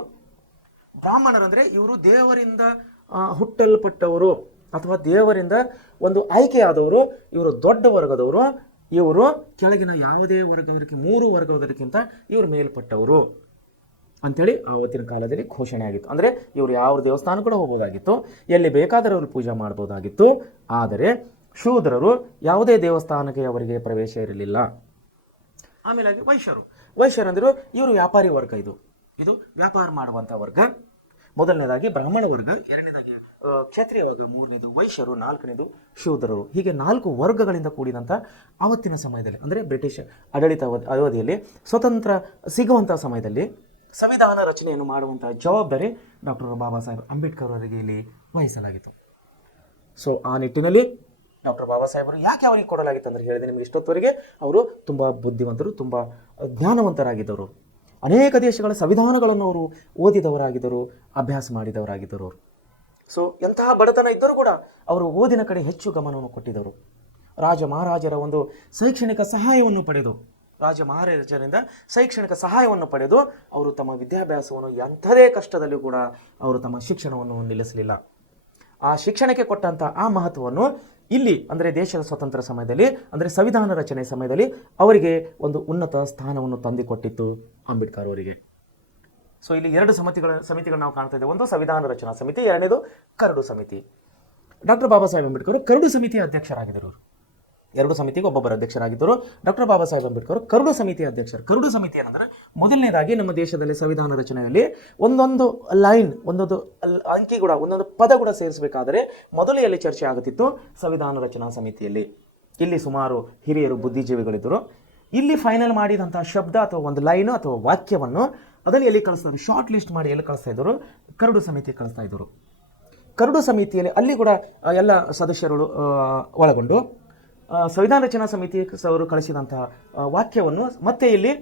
ಬ್ರಾಹ್ಮಣರಂದರೆ ಇವರು ದೇವರಿಂದ ಹುಟ್ಟಲ್ಪಟ್ಟವರು ಅಥವಾ ದೇವರಿಂದ ಒಂದು ಆಯ್ಕೆಯಾದವರು. ಇವರು ದೊಡ್ಡ ವರ್ಗದವರು. ಇವರು ಕೆಳಗಿನ ಯಾವುದೇ ವರ್ಗದವರಿಗೆ 3 ವರ್ಗದವರಿಗಿಂತ ಇವರು ಮೇಲ್ಪಟ್ಟವರು ಅಂಥೇಳಿ ಆವತ್ತಿನ ಕಾಲದಲ್ಲಿ ಘೋಷಣೆ ಆಗಿತ್ತು. ಅಂದರೆ ಇವರು ಯಾವ ದೇವಸ್ಥಾನ ಕೂಡ ಹೋಗ್ಬೋದಾಗಿತ್ತು, ಎಲ್ಲಿ ಬೇಕಾದರೂ ಅವರು ಪೂಜೆ ಮಾಡ್ಬೋದಾಗಿತ್ತು. ಆದರೆ ಶೂದ್ರರು ಯಾವುದೇ ದೇವಸ್ಥಾನಕ್ಕೆ ಅವರಿಗೆ ಪ್ರವೇಶ ಇರಲಿಲ್ಲ. ಆಮೇಲೆ ವೈಶ್ಯರಂದರು ಇವರು ವ್ಯಾಪಾರಿ ವರ್ಗ. ಇದು ವ್ಯಾಪಾರ ಮಾಡುವಂಥ ವರ್ಗ. ಮೊದಲನೇದಾಗಿ ಬ್ರಾಹ್ಮಣ ವರ್ಗ, ಎರಡನೇದಾಗಿ ಕ್ಷತ್ರಿಯ ವರ್ಗ, ಮೂರನೇದು ವೈಶ್ಯರು, ನಾಲ್ಕನೇದು ಶೂದ್ರರು. ಹೀಗೆ 4 ವರ್ಗಗಳಿಂದ ಕೂಡಿದಂಥ ಆವತ್ತಿನ ಸಮಯದಲ್ಲಿ, ಅಂದರೆ ಬ್ರಿಟಿಷ್ ಆಡಳಿತ ಅವಧಿಯಲ್ಲಿ ಸ್ವತಂತ್ರ ಸಿಗುವಂಥ ಸಮಯದಲ್ಲಿ ಸಂವಿಧಾನ ರಚನೆಯನ್ನು ಮಾಡುವಂಥ ಜವಾಬ್ದಾರಿ ಡಾಕ್ಟರ್ ಬಾಬಾ ಸಾಹೇಬ್ ಅಂಬೇಡ್ಕರ್ ಅವರಿಗೆ ಇಲ್ಲಿ ವಹಿಸಲಾಗಿತ್ತು. ಸೊ ಆ ನಿಟ್ಟಿನಲ್ಲಿ ಡಾಕ್ಟರ್ ಬಾಬಾ ಸಾಹೇಬರು ಯಾಕೆ ಅವರಿಗೆ ಕೊಡಲಾಗಿತ್ತು ಅಂದರೆ ಹೇಳಿದೆ ನಿಮಗೆ ಇಷ್ಟೊತ್ತವರೆಗೆ, ಅವರು ತುಂಬ ಬುದ್ಧಿವಂತರು, ತುಂಬ ಜ್ಞಾನವಂತರಾಗಿದ್ದರು. ಅನೇಕ ದೇಶಗಳ ಸಂವಿಧಾನಗಳನ್ನು ಅವರು ಓದಿದವರಾಗಿದ್ದರು, ಅಭ್ಯಾಸ ಮಾಡಿದವರಾಗಿದ್ದರು ಅವರು. ಸೊ ಎಂತಹ ಬಡತನ ಇದ್ದರೂ ಕೂಡ ಅವರು ಓದಿನ ಕಡೆ ಹೆಚ್ಚು ಗಮನವನ್ನು ಕೊಟ್ಟಿದ್ದರು. ರಾಜ ಮಹಾರಾಜರ ಒಂದು ಶೈಕ್ಷಣಿಕ ಸಹಾಯವನ್ನು ಪಡೆದು, ರಾಜ ಮಹಾರಾಜರಿಂದ ಶೈಕ್ಷಣಿಕ ಸಹಾಯವನ್ನು ಪಡೆದು ಅವರು ತಮ್ಮ ವಿದ್ಯಾಭ್ಯಾಸವನ್ನು ಎಂಥದೇ ಕಷ್ಟದಲ್ಲೂ ಕೂಡ ಅವರು ತಮ್ಮ ಶಿಕ್ಷಣವನ್ನು ನಿಲ್ಲಿಸಲಿಲ್ಲ. ಆ ಶಿಕ್ಷಣಕ್ಕೆ ಕೊಟ್ಟಂಥ ಆ ಮಹತ್ವವನ್ನು ಇಲ್ಲಿ, ಅಂದರೆ ದೇಶದ ಸ್ವತಂತ್ರ ಸಮಯದಲ್ಲಿ, ಅಂದರೆ ಸಂವಿಧಾನ ರಚನೆ ಸಮಯದಲ್ಲಿ ಅವರಿಗೆ ಒಂದು ಉನ್ನತ ಸ್ಥಾನವನ್ನು ತಂದುಕೊಟ್ಟಿತ್ತು ಅಂಬೇಡ್ಕರ್ ಅವರಿಗೆ. ಸೊ ಇಲ್ಲಿ 2 ಸಮಿತಿಗಳು ನಾವು ಕಾಣ್ತಾ ಇದ್ದೇವೆ. ಒಂದು ಸಂವಿಧಾನ ರಚನಾ ಸಮಿತಿ, ಎರಡನೇದು ಕರಡು ಸಮಿತಿ. ಡಾಕ್ಟರ್ ಬಾಬಾ ಸಾಹೇಬ್ ಅಂಬೇಡ್ಕರ್ ಕರಡು ಸಮಿತಿಯ ಅಧ್ಯಕ್ಷರಾಗಿದ್ದರು. 2 ಸಮಿತಿಗೆ ಒಬ್ಬೊಬ್ಬರು ಅಧ್ಯಕ್ಷರಾಗಿದ್ದರು. ಡಾಕ್ಟರ್ ಬಾಬಾ ಸಾಹೇಬ್ ಅಂಬೇಡ್ಕರ್ ಕರಡು ಸಮಿತಿಯ ಅಧ್ಯಕ್ಷರು. ಕರಡು ಸಮಿತಿ ಏನಂದರೆ, ಮೊದಲನೇದಾಗಿ ನಮ್ಮ ದೇಶದಲ್ಲಿ ಸಂವಿಧಾನ ರಚನೆಯಲ್ಲಿ ಒಂದೊಂದು ಲೈನ್, ಒಂದೊಂದು ಅಂಕಿ ಕೂಡ, ಒಂದೊಂದು ಪದ ಕೂಡ ಸೇರಿಸಬೇಕಾದರೆ ಮೊದಲು ಎಲ್ಲಿ ಚರ್ಚೆ ಆಗುತ್ತಿತ್ತು? ಸಂವಿಧಾನ ರಚನಾ ಸಮಿತಿಯಲ್ಲಿ. ಇಲ್ಲಿ ಸುಮಾರು ಹಿರಿಯರು, ಬುದ್ಧಿಜೀವಿಗಳಿದ್ದರು. ಇಲ್ಲಿ ಫೈನಲ್ ಮಾಡಿದಂಥ ಶಬ್ದ ಅಥವಾ ಒಂದು ಲೈನು ಅಥವಾ ವಾಕ್ಯವನ್ನು ಅದನ್ನು ಎಲ್ಲಿ ಕಳಿಸ್ತಾರೆ? ಶಾರ್ಟ್ ಲಿಸ್ಟ್ ಮಾಡಿ ಎಲ್ಲಿ ಕಳಿಸ್ತಾ ಇದ್ದರು? ಕರಡು ಸಮಿತಿ ಕಳಿಸ್ತಾ ಇದ್ದರು. ಕರಡು ಸಮಿತಿಯಲ್ಲಿ ಅಲ್ಲಿ ಕೂಡ ಎಲ್ಲ ಸದಸ್ಯರು ಒಳಗೊಂಡು ಸಂವಿಧಾನ ರಚನಾ ಸಮಿತಿ ಅವರು ಕಳಿಸಿದಂತಹ ವಾಕ್ಯವನ್ನು ಮತ್ತೆ ಇಲ್ಲಿ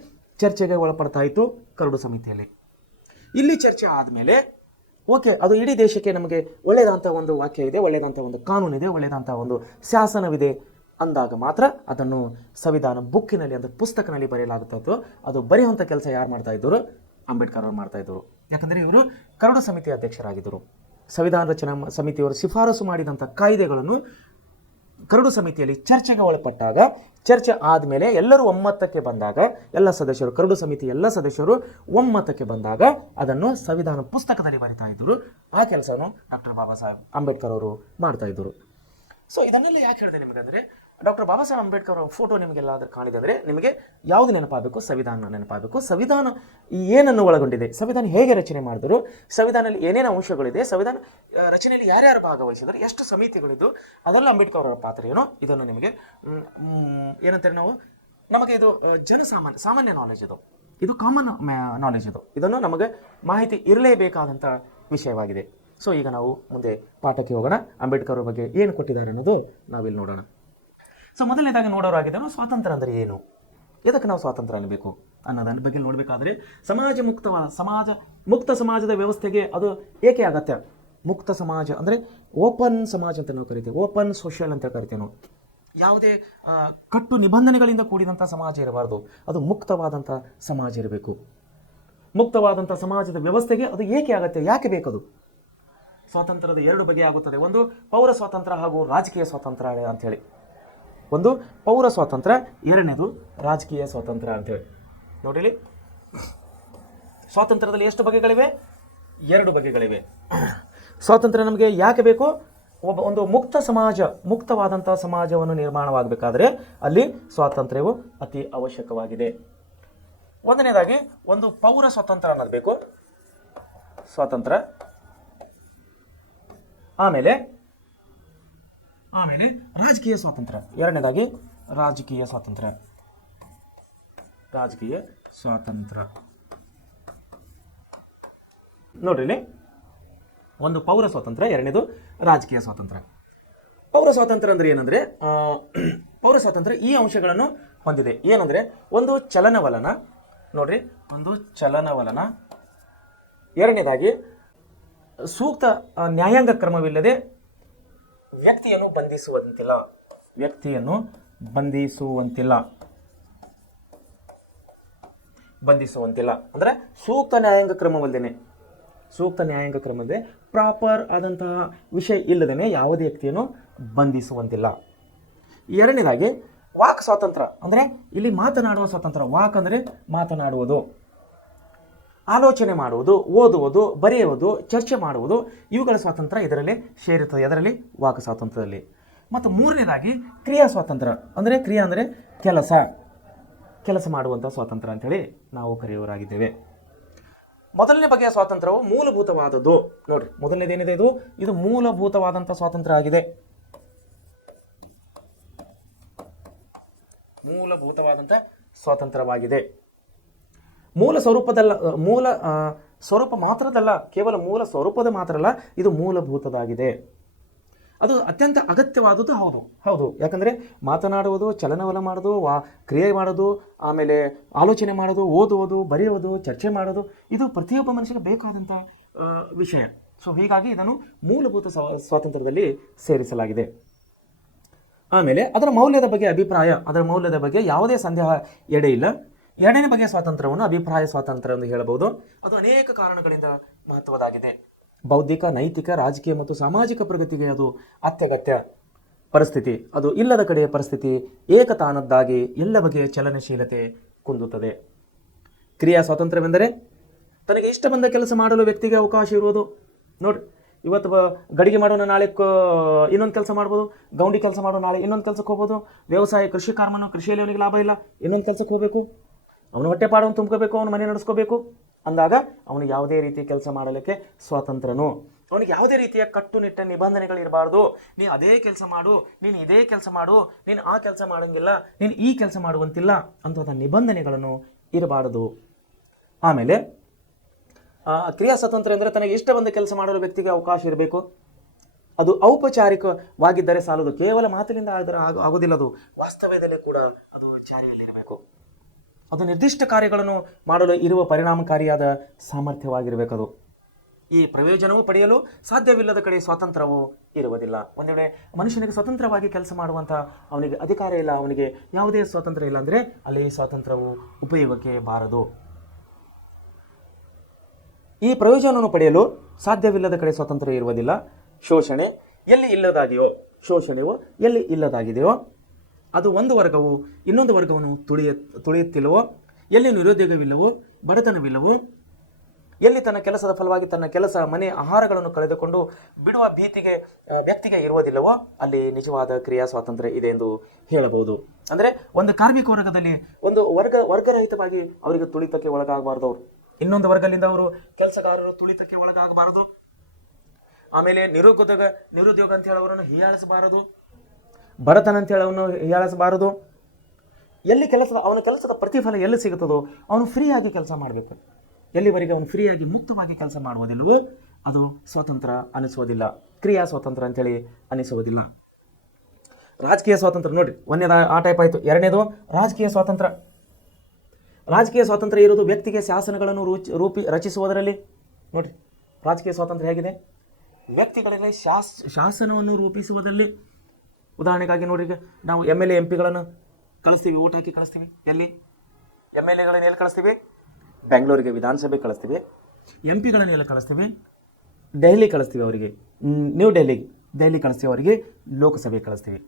ಚರ್ಚೆಗೆ ಒಳಪಡ್ತಾ ಇತ್ತು ಕರಡು ಸಮಿತಿಯಲ್ಲಿ. ಇಲ್ಲಿ ಚರ್ಚೆ ಆದಮೇಲೆ ಓಕೆ, ಅದು ಇಡೀ ದೇಶಕ್ಕೆ ನಮಗೆ ಒಳ್ಳೆಯದಂಥ ಒಂದು ವಾಕ್ಯ ಇದೆ, ಒಳ್ಳೆಯದಂಥ ಒಂದು ಕಾನೂನಿದೆ, ಒಳ್ಳೆಯದಂಥ ಒಂದು ಶಾಸನವಿದೆ ಅಂದಾಗ ಮಾತ್ರ ಅದನ್ನು ಸಂವಿಧಾನ ಬುಕ್ಕಿನಲ್ಲಿ, ಅಂದರೆ ಪುಸ್ತಕನಲ್ಲಿ ಬರೆಯಲಾಗುತ್ತಾ ಇತ್ತು. ಅದು ಬರೆಯುವಂಥ ಕೆಲಸ ಯಾರು ಮಾಡ್ತಾ ಇದ್ದರು? ಅಂಬೇಡ್ಕರ್ ಅವರು ಮಾಡ್ತಾ ಇದ್ದರು. ಯಾಕಂದರೆ ಇವರು ಕರಡು ಸಮಿತಿ ಅಧ್ಯಕ್ಷರಾಗಿದ್ದರು. ಸಂವಿಧಾನ ರಚನಾ ಸಮಿತಿಯವರು ಶಿಫಾರಸು ಮಾಡಿದಂಥ ಕಾಯ್ದೆಗಳನ್ನು ಕರಡು ಸಮಿತಿಯಲ್ಲಿ ಚರ್ಚೆಗೆ ಒಳಪಟ್ಟಾಗ, ಚರ್ಚೆ ಆದಮೇಲೆ ಎಲ್ಲರೂ ಒಮ್ಮತಕ್ಕೆ ಬಂದಾಗ, ಎಲ್ಲ ಸದಸ್ಯರು, ಕರಡು ಸಮಿತಿ ಎಲ್ಲ ಸದಸ್ಯರು ಒಮ್ಮತಕ್ಕೆ ಬಂದಾಗ ಅದನ್ನು ಸಂವಿಧಾನ ಪುಸ್ತಕದಲ್ಲಿ ಬರಿತಾ ಇದ್ದರು. ಆ ಕೆಲಸವನ್ನು ಡಾಕ್ಟರ್ ಬಾಬಾ ಸಾಹೇಬ್ ಅಂಬೇಡ್ಕರ್ ಅವರು ಮಾಡ್ತಾ ಇದ್ದರು. ಸೊ ಇದನ್ನೆಲ್ಲ ಯಾಕೆ ಹೇಳಿದೆ ನಿಮಗೆ ಅಂದರೆ, ಡಾಕ್ಟರ್ ಬಾಬಾ ಸಾಹೇಬ್ ಅಂಬೇಡ್ಕರ್ ಅವರ ಫೋಟೋ ನಿಮಗೆಲ್ಲಾದರೂ ಕಾಣಿದೆ ಅಂದರೆ ನಿಮಗೆ ಯಾವುದು ನೆನಪಾಗಬೇಕು? ಸಂವಿಧಾನ ನೆನಪಾಗಬೇಕು. ಸಂವಿಧಾನ ಏನನ್ನು ಒಳಗೊಂಡಿದೆ, ಸಂವಿಧಾನ ಹೇಗೆ ರಚನೆ ಮಾಡಿದ್ರು, ಸಂವಿಧಾನದಲ್ಲಿ ಏನೇನು ಅಂಶಗಳಿದೆ, ಸಂವಿಧಾನ ರಚನೆಯಲ್ಲಿ ಯಾರ್ಯಾರು ಭಾಗವಹಿಸಿದ್ರು, ಎಷ್ಟು ಸಮಿತಿಗಳಿದ್ದು, ಅದೆಲ್ಲ ಅಂಬೇಡ್ಕರ್ ಅವರ ಪಾತ್ರ ಏನೋ ಇದನ್ನು ನಿಮಗೆ ಏನಂತಾರೆ ನಾವು, ನಮಗೆ ಇದು ಸಾಮಾನ್ಯ ನಾಲೆಜ್, ಇದು ಕಾಮನ್ ನಾಲೆಜ್, ಇದನ್ನು ನಮಗೆ ಮಾಹಿತಿ ಇರಲೇಬೇಕಾದಂಥ ವಿಷಯವಾಗಿದೆ. ಸೊ ಈಗ ನಾವು ಮುಂದೆ ಪಾಠಕ್ಕೆ ಹೋಗೋಣ. ಅಂಬೇಡ್ಕರ್ ಅವರ ಬಗ್ಗೆ ಏನು ಕೊಟ್ಟಿದ್ದಾರೆ ಅನ್ನೋದು ನಾವಿಲ್ಲಿ ನೋಡೋಣ. ಸೊ ಮೊದಲನೇದಾಗಿ ನೋಡೋರಾಗಿದ್ದನು ಸ್ವಾತಂತ್ರ್ಯ ಅಂದರೆ ಏನು, ಇದಕ್ಕೆ ನಾವು ಸ್ವಾತಂತ್ರ್ಯ ಅನ್ನಬೇಕು ಅನ್ನೋದನ್ನ ಬಗ್ಗೆ ನೋಡಬೇಕಾದ್ರೆ, ಮುಕ್ತ ಸಮಾಜದ ವ್ಯವಸ್ಥೆಗೆ ಅದು ಏಕೆ ಅಗತ್ಯ? ಮುಕ್ತ ಸಮಾಜ ಅಂದರೆ ಓಪನ್ ಸಮಾಜ ಅಂತ ನಾವು ಕರಿತೇವೆ, ಓಪನ್ ಸೋಷಿಯಲ್ ಅಂತ ಕರಿತೇವೆ ನಾವು. ಯಾವುದೇ ಕಟ್ಟು ನಿಬಂಧನೆಗಳಿಂದ ಕೂಡಿದಂಥ ಸಮಾಜ ಇರಬಾರ್ದು, ಅದು ಮುಕ್ತವಾದಂಥ ಸಮಾಜ ಇರಬೇಕು. ಮುಕ್ತವಾದಂಥ ಸಮಾಜದ ವ್ಯವಸ್ಥೆಗೆ ಅದು ಏಕೆ ಅಗತ್ಯ, ಯಾಕೆ ಬೇಕದು? ಸ್ವಾತಂತ್ರ್ಯದ 2 ಬಗೆ ಆಗುತ್ತದೆ. ಒಂದು ಪೌರ ಸ್ವಾತಂತ್ರ್ಯ ಹಾಗೂ ರಾಜಕೀಯ ಸ್ವಾತಂತ್ರ್ಯ ಅಂಥೇಳಿ. ಒಂದು ಪೌರ ಸ್ವಾತಂತ್ರ್ಯ, ಎರಡನೇದು ರಾಜಕೀಯ ಸ್ವಾತಂತ್ರ್ಯ ಅಂಥೇಳಿ. ನೋಡಿಲಿ, ಸ್ವಾತಂತ್ರ್ಯದಲ್ಲಿ ಎಷ್ಟು ಬಗೆಗಳಿವೆ? 2 ಬಗೆಗಳಿವೆ. ಸ್ವಾತಂತ್ರ್ಯ ನಮಗೆ ಯಾಕೆ ಬೇಕು? ಒಂದು ಮುಕ್ತ ಸಮಾಜ, ಮುಕ್ತವಾದಂಥ ಸಮಾಜವನ್ನು ನಿರ್ಮಾಣವಾಗಬೇಕಾದ್ರೆ ಅಲ್ಲಿ ಸ್ವಾತಂತ್ರ್ಯವು ಅತಿ ಅವಶ್ಯಕವಾಗಿದೆ. ಒಂದನೇದಾಗಿ ಒಂದು ಪೌರ ಸ್ವತಂತ್ರ ಅನ್ನೋದು ಬೇಕು, ಸ್ವಾತಂತ್ರ್ಯ. ಆಮೇಲೆ ರಾಜಕೀಯ ಸ್ವಾತಂತ್ರ್ಯ. ಎರಡನೇದಾಗಿ ರಾಜಕೀಯ ಸ್ವಾತಂತ್ರ್ಯ. ನೋಡ್ರಿ ಇಲ್ಲಿ, ಒಂದು ಪೌರ ಸ್ವಾತಂತ್ರ್ಯ, ಎರಡನೇದು ರಾಜಕೀಯ ಸ್ವಾತಂತ್ರ್ಯ. ಪೌರ ಸ್ವಾತಂತ್ರ್ಯ ಅಂದ್ರೆ ಏನಂದ್ರೆ, ಪೌರ ಸ್ವಾತಂತ್ರ್ಯ ಈ ಅಂಶಗಳನ್ನು ಹೊಂದಿದೆ. ಏನಂದ್ರೆ, ಒಂದು ಚಲನವಲನ, ನೋಡ್ರಿ, ಒಂದು ಚಲನವಲನ. ಎರಡನೇದಾಗಿ ಸೂಕ್ತ ನ್ಯಾಯಾಂಗ ಕ್ರಮವಿಲ್ಲದೆ ವ್ಯಕ್ತಿಯನ್ನು ಬಂಧಿಸುವಂತಿಲ್ಲ ಅಂದ್ರೆ ಸೂಕ್ತ ನ್ಯಾಯಾಂಗ ಕ್ರಮವಿಲ್ಲದೆ ಪ್ರಾಪರ್ ಆದಂತಹ ವಿಷಯ ಇಲ್ಲದೇನೆ ಯಾವುದೇ ವ್ಯಕ್ತಿಯನ್ನು ಬಂಧಿಸುವಂತಿಲ್ಲ. ಎರಡನೇದಾಗಿ ವಾಕ್ ಸ್ವಾತಂತ್ರ್ಯ ಅಂದ್ರೆ ಇಲ್ಲಿ ಮಾತನಾಡುವ ಸ್ವಾತಂತ್ರ್ಯ. ವಾಕ್ ಅಂದ್ರೆ ಮಾತನಾಡುವುದು, ಆಲೋಚನೆ ಮಾಡುವುದು, ಓದುವುದು, ಬರೆಯುವುದು, ಚರ್ಚೆ ಮಾಡುವುದು, ಇವುಗಳ ಸ್ವಾತಂತ್ರ್ಯ ಇದರಲ್ಲಿ ಸೇರುತ್ತದೆ. ಅದರಲ್ಲಿ ವಾಕ್ ಸ್ವಾತಂತ್ರ್ಯದಲ್ಲಿ. ಮತ್ತು ಮೂರನೇದಾಗಿ ಕ್ರಿಯಾ ಸ್ವಾತಂತ್ರ್ಯ ಅಂದ್ರೆ, ಕ್ರಿಯಾ ಅಂದರೆ ಕೆಲಸ ಮಾಡುವಂಥ ಸ್ವಾತಂತ್ರ್ಯ ಅಂತೇಳಿ ನಾವು ಕರೆಯುವರಾಗಿದ್ದೇವೆ. ಮೊದಲನೇ ಬಗೆಯ ಸ್ವಾತಂತ್ರ್ಯವು ಮೂಲಭೂತವಾದದ್ದು. ನೋಡ್ರಿ, ಮೊದಲನೇದೇನಿದೆ, ಇದು ಮೂಲಭೂತವಾದಂಥ ಸ್ವಾತಂತ್ರ್ಯ ಆಗಿದೆ. ಮೂಲಭೂತವಾದಂಥ ಸ್ವಾತಂತ್ರ್ಯವಾಗಿದೆ. ಮೂಲ ಸ್ವರೂಪ ಮಾತ್ರದಲ್ಲ, ಕೇವಲ ಮೂಲ ಸ್ವರೂಪದ ಮಾತ್ರ ಅಲ್ಲ, ಇದು ಮೂಲಭೂತದಾಗಿದೆ. ಅದು ಅತ್ಯಂತ ಅಗತ್ಯವಾದದ್ದು. ಹೌದು. ಯಾಕಂದರೆ ಮಾತನಾಡುವುದು, ಚಲನವಲನ ಮಾಡೋದು, ಕ್ರಿಯೆ ಮಾಡೋದು, ಆಮೇಲೆ ಆಲೋಚನೆ ಮಾಡೋದು, ಓದುವುದು, ಬರೆಯುವುದು, ಚರ್ಚೆ ಮಾಡೋದು, ಇದು ಪ್ರತಿಯೊಬ್ಬ ಮನುಷ್ಯನಿಗೆ ಬೇಕಾದಂಥ ವಿಷಯ. ಸೊ ಹೀಗಾಗಿ ಇದನ್ನು ಮೂಲಭೂತ ಸ್ವಾತಂತ್ರ್ಯದಲ್ಲಿ ಸೇರಿಸಲಾಗಿದೆ. ಆಮೇಲೆ ಅದರ ಮೌಲ್ಯದ ಬಗ್ಗೆ ಯಾವುದೇ ಸಂದೇಹ ಎಡೆ ಇಲ್ಲ. ಎರಡನೇ ಬಗೆಯ ಸ್ವಾತಂತ್ರ್ಯವನ್ನು ಅಭಿಪ್ರಾಯ ಸ್ವಾತಂತ್ರ್ಯ ಎಂದು ಹೇಳಬಹುದು. ಅದು ಅನೇಕ ಕಾರಣಗಳಿಂದ ಮಹತ್ವದಾಗಿದೆ. ಬೌದ್ಧಿಕ, ನೈತಿಕ, ರಾಜಕೀಯ ಮತ್ತು ಸಾಮಾಜಿಕ ಪ್ರಗತಿಗೆ ಅದು ಅತ್ಯಗತ್ಯ ಪರಿಸ್ಥಿತಿ. ಅದು ಇಲ್ಲದ ಕಡೆಯ ಪರಿಸ್ಥಿತಿ ಏಕತಾನದ್ದಾಗಿ ಎಲ್ಲ ಬಗೆಯ ಚಲನಶೀಲತೆ ಕುಂದುತ್ತದೆ. ಕ್ರಿಯಾ ಸ್ವಾತಂತ್ರ್ಯವೆಂದರೆ ತನಗೆ ಇಷ್ಟ ಬಂದ ಕೆಲಸ ಮಾಡಲು ವ್ಯಕ್ತಿಗೆ ಅವಕಾಶ ಇರುವುದು. ನೋಡ್ರಿ, ಇವತ್ತು ಗಡಿಗೆ ಮಾಡೋಣ, ನಾಳೆ ಇನ್ನೊಂದು ಕೆಲಸ ಮಾಡ್ಬೋದು. ಗೌಂಡಿ ಕೆಲಸ ಮಾಡೋ, ನಾಳೆ ಇನ್ನೊಂದು ಕೆಲಸಕ್ಕೆ ಹೋಗ್ಬೋದು. ವ್ಯವಸಾಯ, ಕೃಷಿ ಕಾರ್ಮನು, ಕೃಷಿಯಲ್ಲಿ ಅವನಿಗೆ ಲಾಭ ಇಲ್ಲ, ಇನ್ನೊಂದು ಕೆಲಸಕ್ಕೆ ಹೋಗಬೇಕು. ಅವನು ಹೊಟ್ಟೆ ಪಾಡವನ್ನು ತುಂಬ್ಕೋಬೇಕು, ಅವನು ಮನೆ ನಡೆಸ್ಕೋಬೇಕು ಅಂದಾಗ ಅವನು ಯಾವುದೇ ರೀತಿ ಕೆಲಸ ಮಾಡಲಿಕ್ಕೆ ಸ್ವಾತಂತ್ರ್ಯನು. ಅವನಿಗೆ ಯಾವುದೇ ರೀತಿಯ ಕಟ್ಟುನಿಟ್ಟ ನಿಬಂಧನೆಗಳಿರಬಾರ್ದು. ನೀನು ಅದೇ ಕೆಲಸ ಮಾಡು, ನೀನು ಇದೇ ಕೆಲಸ ಮಾಡು, ನೀನು ಆ ಕೆಲಸ ಮಾಡೋಂಗಿಲ್ಲ, ನೀನು ಈ ಕೆಲಸ ಮಾಡುವಂತಿಲ್ಲ ಅಂತಹ ನಿಬಂಧನೆಗಳನ್ನು ಇರಬಾರದು. ಆಮೇಲೆ ಕ್ರಿಯಾ ಸ್ವಾತಂತ್ರ್ಯ ಅಂದರೆ ತನಗೆ ಇಷ್ಟ ಬಂದ ಕೆಲಸ ಮಾಡಲು ವ್ಯಕ್ತಿಗೆ ಅವಕಾಶ ಇರಬೇಕು. ಅದು ಔಪಚಾರಿಕವಾಗಿದ್ದರೆ ಸಾಲದು, ಕೇವಲ ಮಾತಿನಿಂದ ಆಗೋದಿಲ್ಲ, ಅದು ವಾಸ್ತವ್ಯದಲ್ಲಿ ಕೂಡ ಅದು ಜಾರಿಯಲ್ಲಿರಬೇಕು. ಅದು ನಿರ್ದಿಷ್ಟ ಕಾರ್ಯಗಳನ್ನು ಮಾಡಲು ಇರುವ ಪರಿಣಾಮಕಾರಿಯಾದ ಸಾಮರ್ಥ್ಯವಾಗಿರಬೇಕದು. ಈ ಪ್ರಯೋಜನವು ಪಡೆಯಲು ಸಾಧ್ಯವಿಲ್ಲದ ಕಡೆ ಸ್ವಾತಂತ್ರ್ಯವು ಇರುವುದಿಲ್ಲ. ಒಂದು ವೇಳೆ ಮನುಷ್ಯನಿಗೆ ಸ್ವತಂತ್ರವಾಗಿ ಕೆಲಸ ಮಾಡುವಂಥ ಅವನಿಗೆ ಅಧಿಕಾರ ಇಲ್ಲ, ಅವನಿಗೆ ಯಾವುದೇ ಸ್ವಾತಂತ್ರ್ಯ ಇಲ್ಲ ಅಂದರೆ ಅಲ್ಲಿ ಸ್ವಾತಂತ್ರ್ಯವು ಉಪಯೋಗಕ್ಕೆ ಬಾರದು. ಈ ಪ್ರಯೋಜನವನ್ನು ಪಡೆಯಲು ಸಾಧ್ಯವಿಲ್ಲದ ಕಡೆ ಸ್ವಾತಂತ್ರ್ಯ ಇರುವುದಿಲ್ಲ. ಶೋಷಣೆಯು ಎಲ್ಲಿ ಇಲ್ಲದಾಗಿದೆಯೋ ಅದು ಒಂದು ವರ್ಗವು ಇನ್ನೊಂದು ವರ್ಗವನ್ನು ತುಳಿಯುತ್ತಿಲ್ಲವೋ, ಎಲ್ಲಿ ನಿರುದ್ಯೋಗವಿಲ್ಲವೋ, ಬಡತನವಿಲ್ಲವೋ, ಎಲ್ಲಿ ತನ್ನ ಕೆಲಸದ ಫಲವಾಗಿ ತನ್ನ ಕೆಲಸ, ಮನೆ, ಆಹಾರಗಳನ್ನು ಕಳೆದುಕೊಂಡು ಬಿಡುವ ಭೀತಿಗೆ ವ್ಯಕ್ತಿಗೆ ಇರುವುದಿಲ್ಲವೋ ಅಲ್ಲಿ ನಿಜವಾದ ಕ್ರಿಯಾ ಸ್ವಾತಂತ್ರ್ಯ ಇದೆ ಎಂದು ಹೇಳಬಹುದು. ಅಂದರೆ ಒಂದು ಕಾರ್ಮಿಕ ವರ್ಗದಲ್ಲಿ ಒಂದು ವರ್ಗರಹಿತವಾಗಿ ಅವರಿಗೆ ತುಳಿತಕ್ಕೆ ಒಳಗಾಗಬಾರ್ದು. ಅವರು ಇನ್ನೊಂದು ವರ್ಗದಿಂದ ಅವರು ಕೆಲಸಗಾರರು ತುಳಿತಕ್ಕೆ ಒಳಗಾಗಬಾರದು. ಆಮೇಲೆ ನಿರುದ್ಯೋಗ ಅಂತ ಹೇಳಿ ಅವರನ್ನು ಹೀಯಾಳಿಸಬಾರದು, ಬಡತನ ಅಂತ ಹೇಳಿ ಅವನು ಹೀಯಾಳಿಸಬಾರದು. ಎಲ್ಲಿ ಅವನ ಕೆಲಸದ ಪ್ರತಿಫಲ ಎಲ್ಲಿ ಸಿಗುತ್ತದೋ ಅವನು ಫ್ರೀಯಾಗಿ ಕೆಲಸ ಮಾಡಬೇಕು. ಎಲ್ಲಿವರೆಗೆ ಅವನು ಫ್ರೀಯಾಗಿ ಮುಕ್ತವಾಗಿ ಕೆಲಸ ಮಾಡುವುದಿಲ್ಲವೋ ಅದು ಸ್ವಾತಂತ್ರ್ಯ ಅನಿಸೋದಿಲ್ಲ, ಕ್ರಿಯಾ ಸ್ವಾತಂತ್ರ್ಯ ಅಂತೇಳಿ ಅನಿಸುವುದಿಲ್ಲ. ರಾಜಕೀಯ ಸ್ವಾತಂತ್ರ್ಯ ನೋಡ್ರಿ, ಒಂದನೇದು ಆ ಟೈಪ್ ಆಯಿತು. ಎರಡನೇದು ರಾಜಕೀಯ ಸ್ವಾತಂತ್ರ್ಯ ಇರೋದು ವ್ಯಕ್ತಿಗೆ ಶಾಸನಗಳನ್ನು ರಚಿಸುವುದರಲ್ಲಿ. ನೋಡ್ರಿ, ರಾಜಕೀಯ ಸ್ವಾತಂತ್ರ್ಯ ಹೇಗಿದೆ, ವ್ಯಕ್ತಿಗಳಲ್ಲಿ ಶಾಸನವನ್ನು ರೂಪಿಸುವುದರಲ್ಲಿ. ಉದಾಹರಣೆಗಾಗಿ ನೋಡ್ರಿ, ಈಗ ನಾವು MLA MP ಗಳನ್ನು ಕಳಿಸ್ತೀವಿ, ಓಟ್ ಹಾಕಿ ಕಳಿಸ್ತೀವಿ. ಎಲ್ಲಿ MLAಗಳನ್ನು ಎಲ್ಲಿ ಕಳಿಸ್ತೀವಿ? ಬೆಂಗಳೂರಿಗೆ ವಿಧಾನಸಭೆ ಕಳಿಸ್ತೀವಿ. MP ಗಳನ್ನು ಎಲ್ಲಿ ಕಳಿಸ್ತೀವಿ? ದೆಹಲಿ ಕಳಿಸ್ತೀವಿ ಅವರಿಗೆ, ನ್ಯೂ ದೆಹಲಿ ಕಳಿಸ್ತೀವಿ ಅವರಿಗೆ, ಲೋಕಸಭೆ ಕಳಿಸ್ತೀವಿ.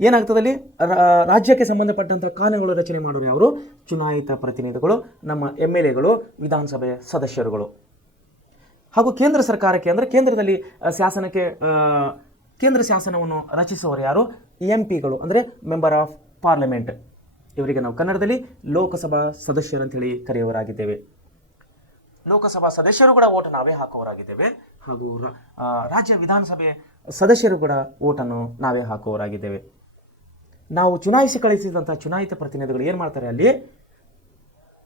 ಏನಾಗ್ತದಲ್ಲಿ ರಾಜ್ಯಕ್ಕೆ ಸಂಬಂಧಪಟ್ಟಂಥ ಕಾನೂನುಗಳು ರಚನೆ ಮಾಡೋರು ಅವರು ಚುನಾಯಿತ ಪ್ರತಿನಿಧಿಗಳು, ನಮ್ಮ MLAಗಳು, ವಿಧಾನಸಭೆಯ ಸದಸ್ಯರುಗಳು. ಹಾಗೂ ಕೇಂದ್ರ ಸರ್ಕಾರಕ್ಕೆ ಅಂದರೆ ಕೇಂದ್ರದಲ್ಲಿ ಕೇಂದ್ರ ಶಾಸನವನ್ನು ರಚಿಸುವವರು ಯಾರು? MP ಗಳು ಅಂದರೆ ಮೆಂಬರ್ ಆಫ್ ಪಾರ್ಲಿಮೆಂಟ್. ಇವರಿಗೆ ನಾವು ಕನ್ನಡದಲ್ಲಿ ಲೋಕಸಭಾ ಸದಸ್ಯರು ಅಂತೇಳಿ ಕರೆಯುವರಾಗಿದ್ದೇವೆ. ಲೋಕಸಭಾ ಸದಸ್ಯರು ಕೂಡ ಓಟ್ ನಾವೇ ಹಾಕುವರಾಗಿದ್ದೇವೆ, ಹಾಗೂ ರಾಜ್ಯ ವಿಧಾನಸಭೆ ಸದಸ್ಯರು ಕೂಡ ಓಟನ್ನು ನಾವೇ ಹಾಕುವರಾಗಿದ್ದೇವೆ. ನಾವು ಚುನಾಯಿಸಿ ಕಳಿಸಿದಂತಹ ಚುನಾಯಿತ ಪ್ರತಿನಿಧಿಗಳು ಏನು ಮಾಡ್ತಾರೆ, ಅಲ್ಲಿ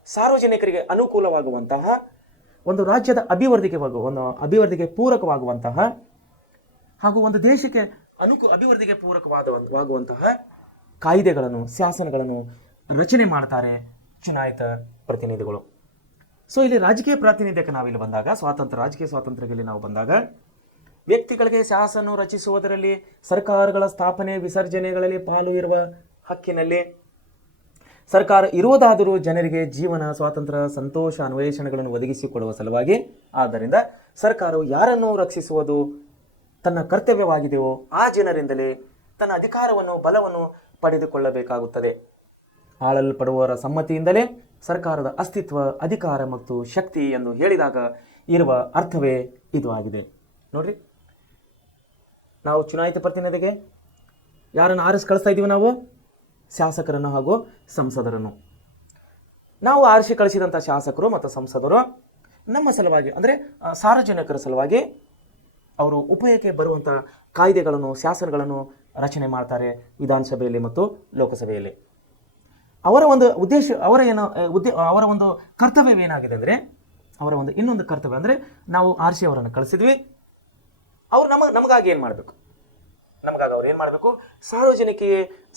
ಸಾರ್ವಜನಿಕರಿಗೆ ಅನುಕೂಲವಾಗುವಂತಹ ಒಂದು ರಾಜ್ಯದ ಅಭಿವೃದ್ಧಿಗೆ ಪೂರಕವಾಗುವಂತಹ ಹಾಗೂ ಒಂದು ದೇಶಕ್ಕೆ ಅಭಿವೃದ್ಧಿಗೆ ಪೂರಕವಾಗುವಂತಹ ಕಾಯ್ದೆಗಳನ್ನು, ಶಾಸನಗಳನ್ನು ರಚನೆ ಮಾಡ್ತಾರೆ ಚುನಾಯಿತ ಪ್ರತಿನಿಧಿಗಳು. ಸೊ ಇಲ್ಲಿ ರಾಜಕೀಯ ಪ್ರಾತಿನಿಧ್ಯಕ್ಕೆ ನಾವಿಲ್ಲಿ ಬಂದಾಗ, ರಾಜಕೀಯ ಸ್ವಾತಂತ್ರ್ಯದಲ್ಲಿ ನಾವು ಬಂದಾಗ, ವ್ಯಕ್ತಿಗಳಿಗೆ ಶಾಸನ ರಚಿಸುವುದರಲ್ಲಿ, ಸರ್ಕಾರಗಳ ಸ್ಥಾಪನೆ ವಿಸರ್ಜನೆಗಳಲ್ಲಿ ಪಾಲು ಇರುವ ಹಕ್ಕಿನಲ್ಲಿ ಸರ್ಕಾರ ಇರುವುದಾದರೂ ಜನರಿಗೆ ಜೀವನ, ಸ್ವಾತಂತ್ರ್ಯ, ಸಂತೋಷ, ಅನ್ವೇಷಣೆಗಳನ್ನು ಒದಗಿಸಿಕೊಡುವ ಸಲುವಾಗಿ. ಆದ್ದರಿಂದ ಸರ್ಕಾರವು ಯಾರನ್ನು ರಕ್ಷಿಸುವುದು ತನ್ನ ಕರ್ತವ್ಯವಾಗಿದೆಯೋ ಆ ಜನರಿಂದಲೇ ತನ್ನ ಅಧಿಕಾರವನ್ನು, ಬಲವನ್ನು ಪಡೆದುಕೊಳ್ಳಬೇಕಾಗುತ್ತದೆ. ಆಳಲ್ಪಡುವವರ ಸಮ್ಮತಿಯಿಂದಲೇ ಸರ್ಕಾರದ ಅಸ್ತಿತ್ವ, ಅಧಿಕಾರ ಮತ್ತು ಶಕ್ತಿ ಎಂದು ಹೇಳಿದಾಗ ಇರುವ ಅರ್ಥವೇ ಇದು ಆಗಿದೆ. ನೋಡ್ರಿ, ನಾವು ಚುನಾಯಿತ ಪ್ರತಿನಿಧಿಗೆ ಯಾರನ್ನು ಆರಿಸಿ ಕಳಿಸ್ತಾ ಇದ್ದೀವಿ? ನಾವು ಶಾಸಕರನ್ನು ಹಾಗೂ ಸಂಸದರನ್ನು. ನಾವು ಆರಿಸಿ ಕಳಿಸಿದಂಥ ಶಾಸಕರು ಮತ್ತು ಸಂಸದರು ನಮ್ಮ ಸಲುವಾಗಿ, ಅಂದರೆ ಸಾರ್ವಜನಿಕರ ಸಲುವಾಗಿ ಅವರು ಉಪಯೋಗಕ್ಕೆ ಬರುವಂಥ ಕಾಯ್ದೆಗಳನ್ನು, ಶಾಸನಗಳನ್ನು ರಚನೆ ಮಾಡ್ತಾರೆ ವಿಧಾನಸಭೆಯಲ್ಲಿ ಮತ್ತು ಲೋಕಸಭೆಯಲ್ಲಿ. ಅವರ ಒಂದು ಉದ್ದೇಶ, ಅವರ ಒಂದು ಕರ್ತವ್ಯವೇನಾಗಿದೆ ಅಂದರೆ, ಅವರ ಒಂದು ಇನ್ನೊಂದು ಕರ್ತವ್ಯ ಅಂದರೆ, ನಾವು ಆರಿಸಿ ಅವರನ್ನು ಕಳಿಸಿದ್ವಿ, ಅವ್ರು ನಮಗಾಗಿ ಏನು ಮಾಡಬೇಕು? ನಮಗಾಗಿ ಅವ್ರು ಏನು ಮಾಡಬೇಕು?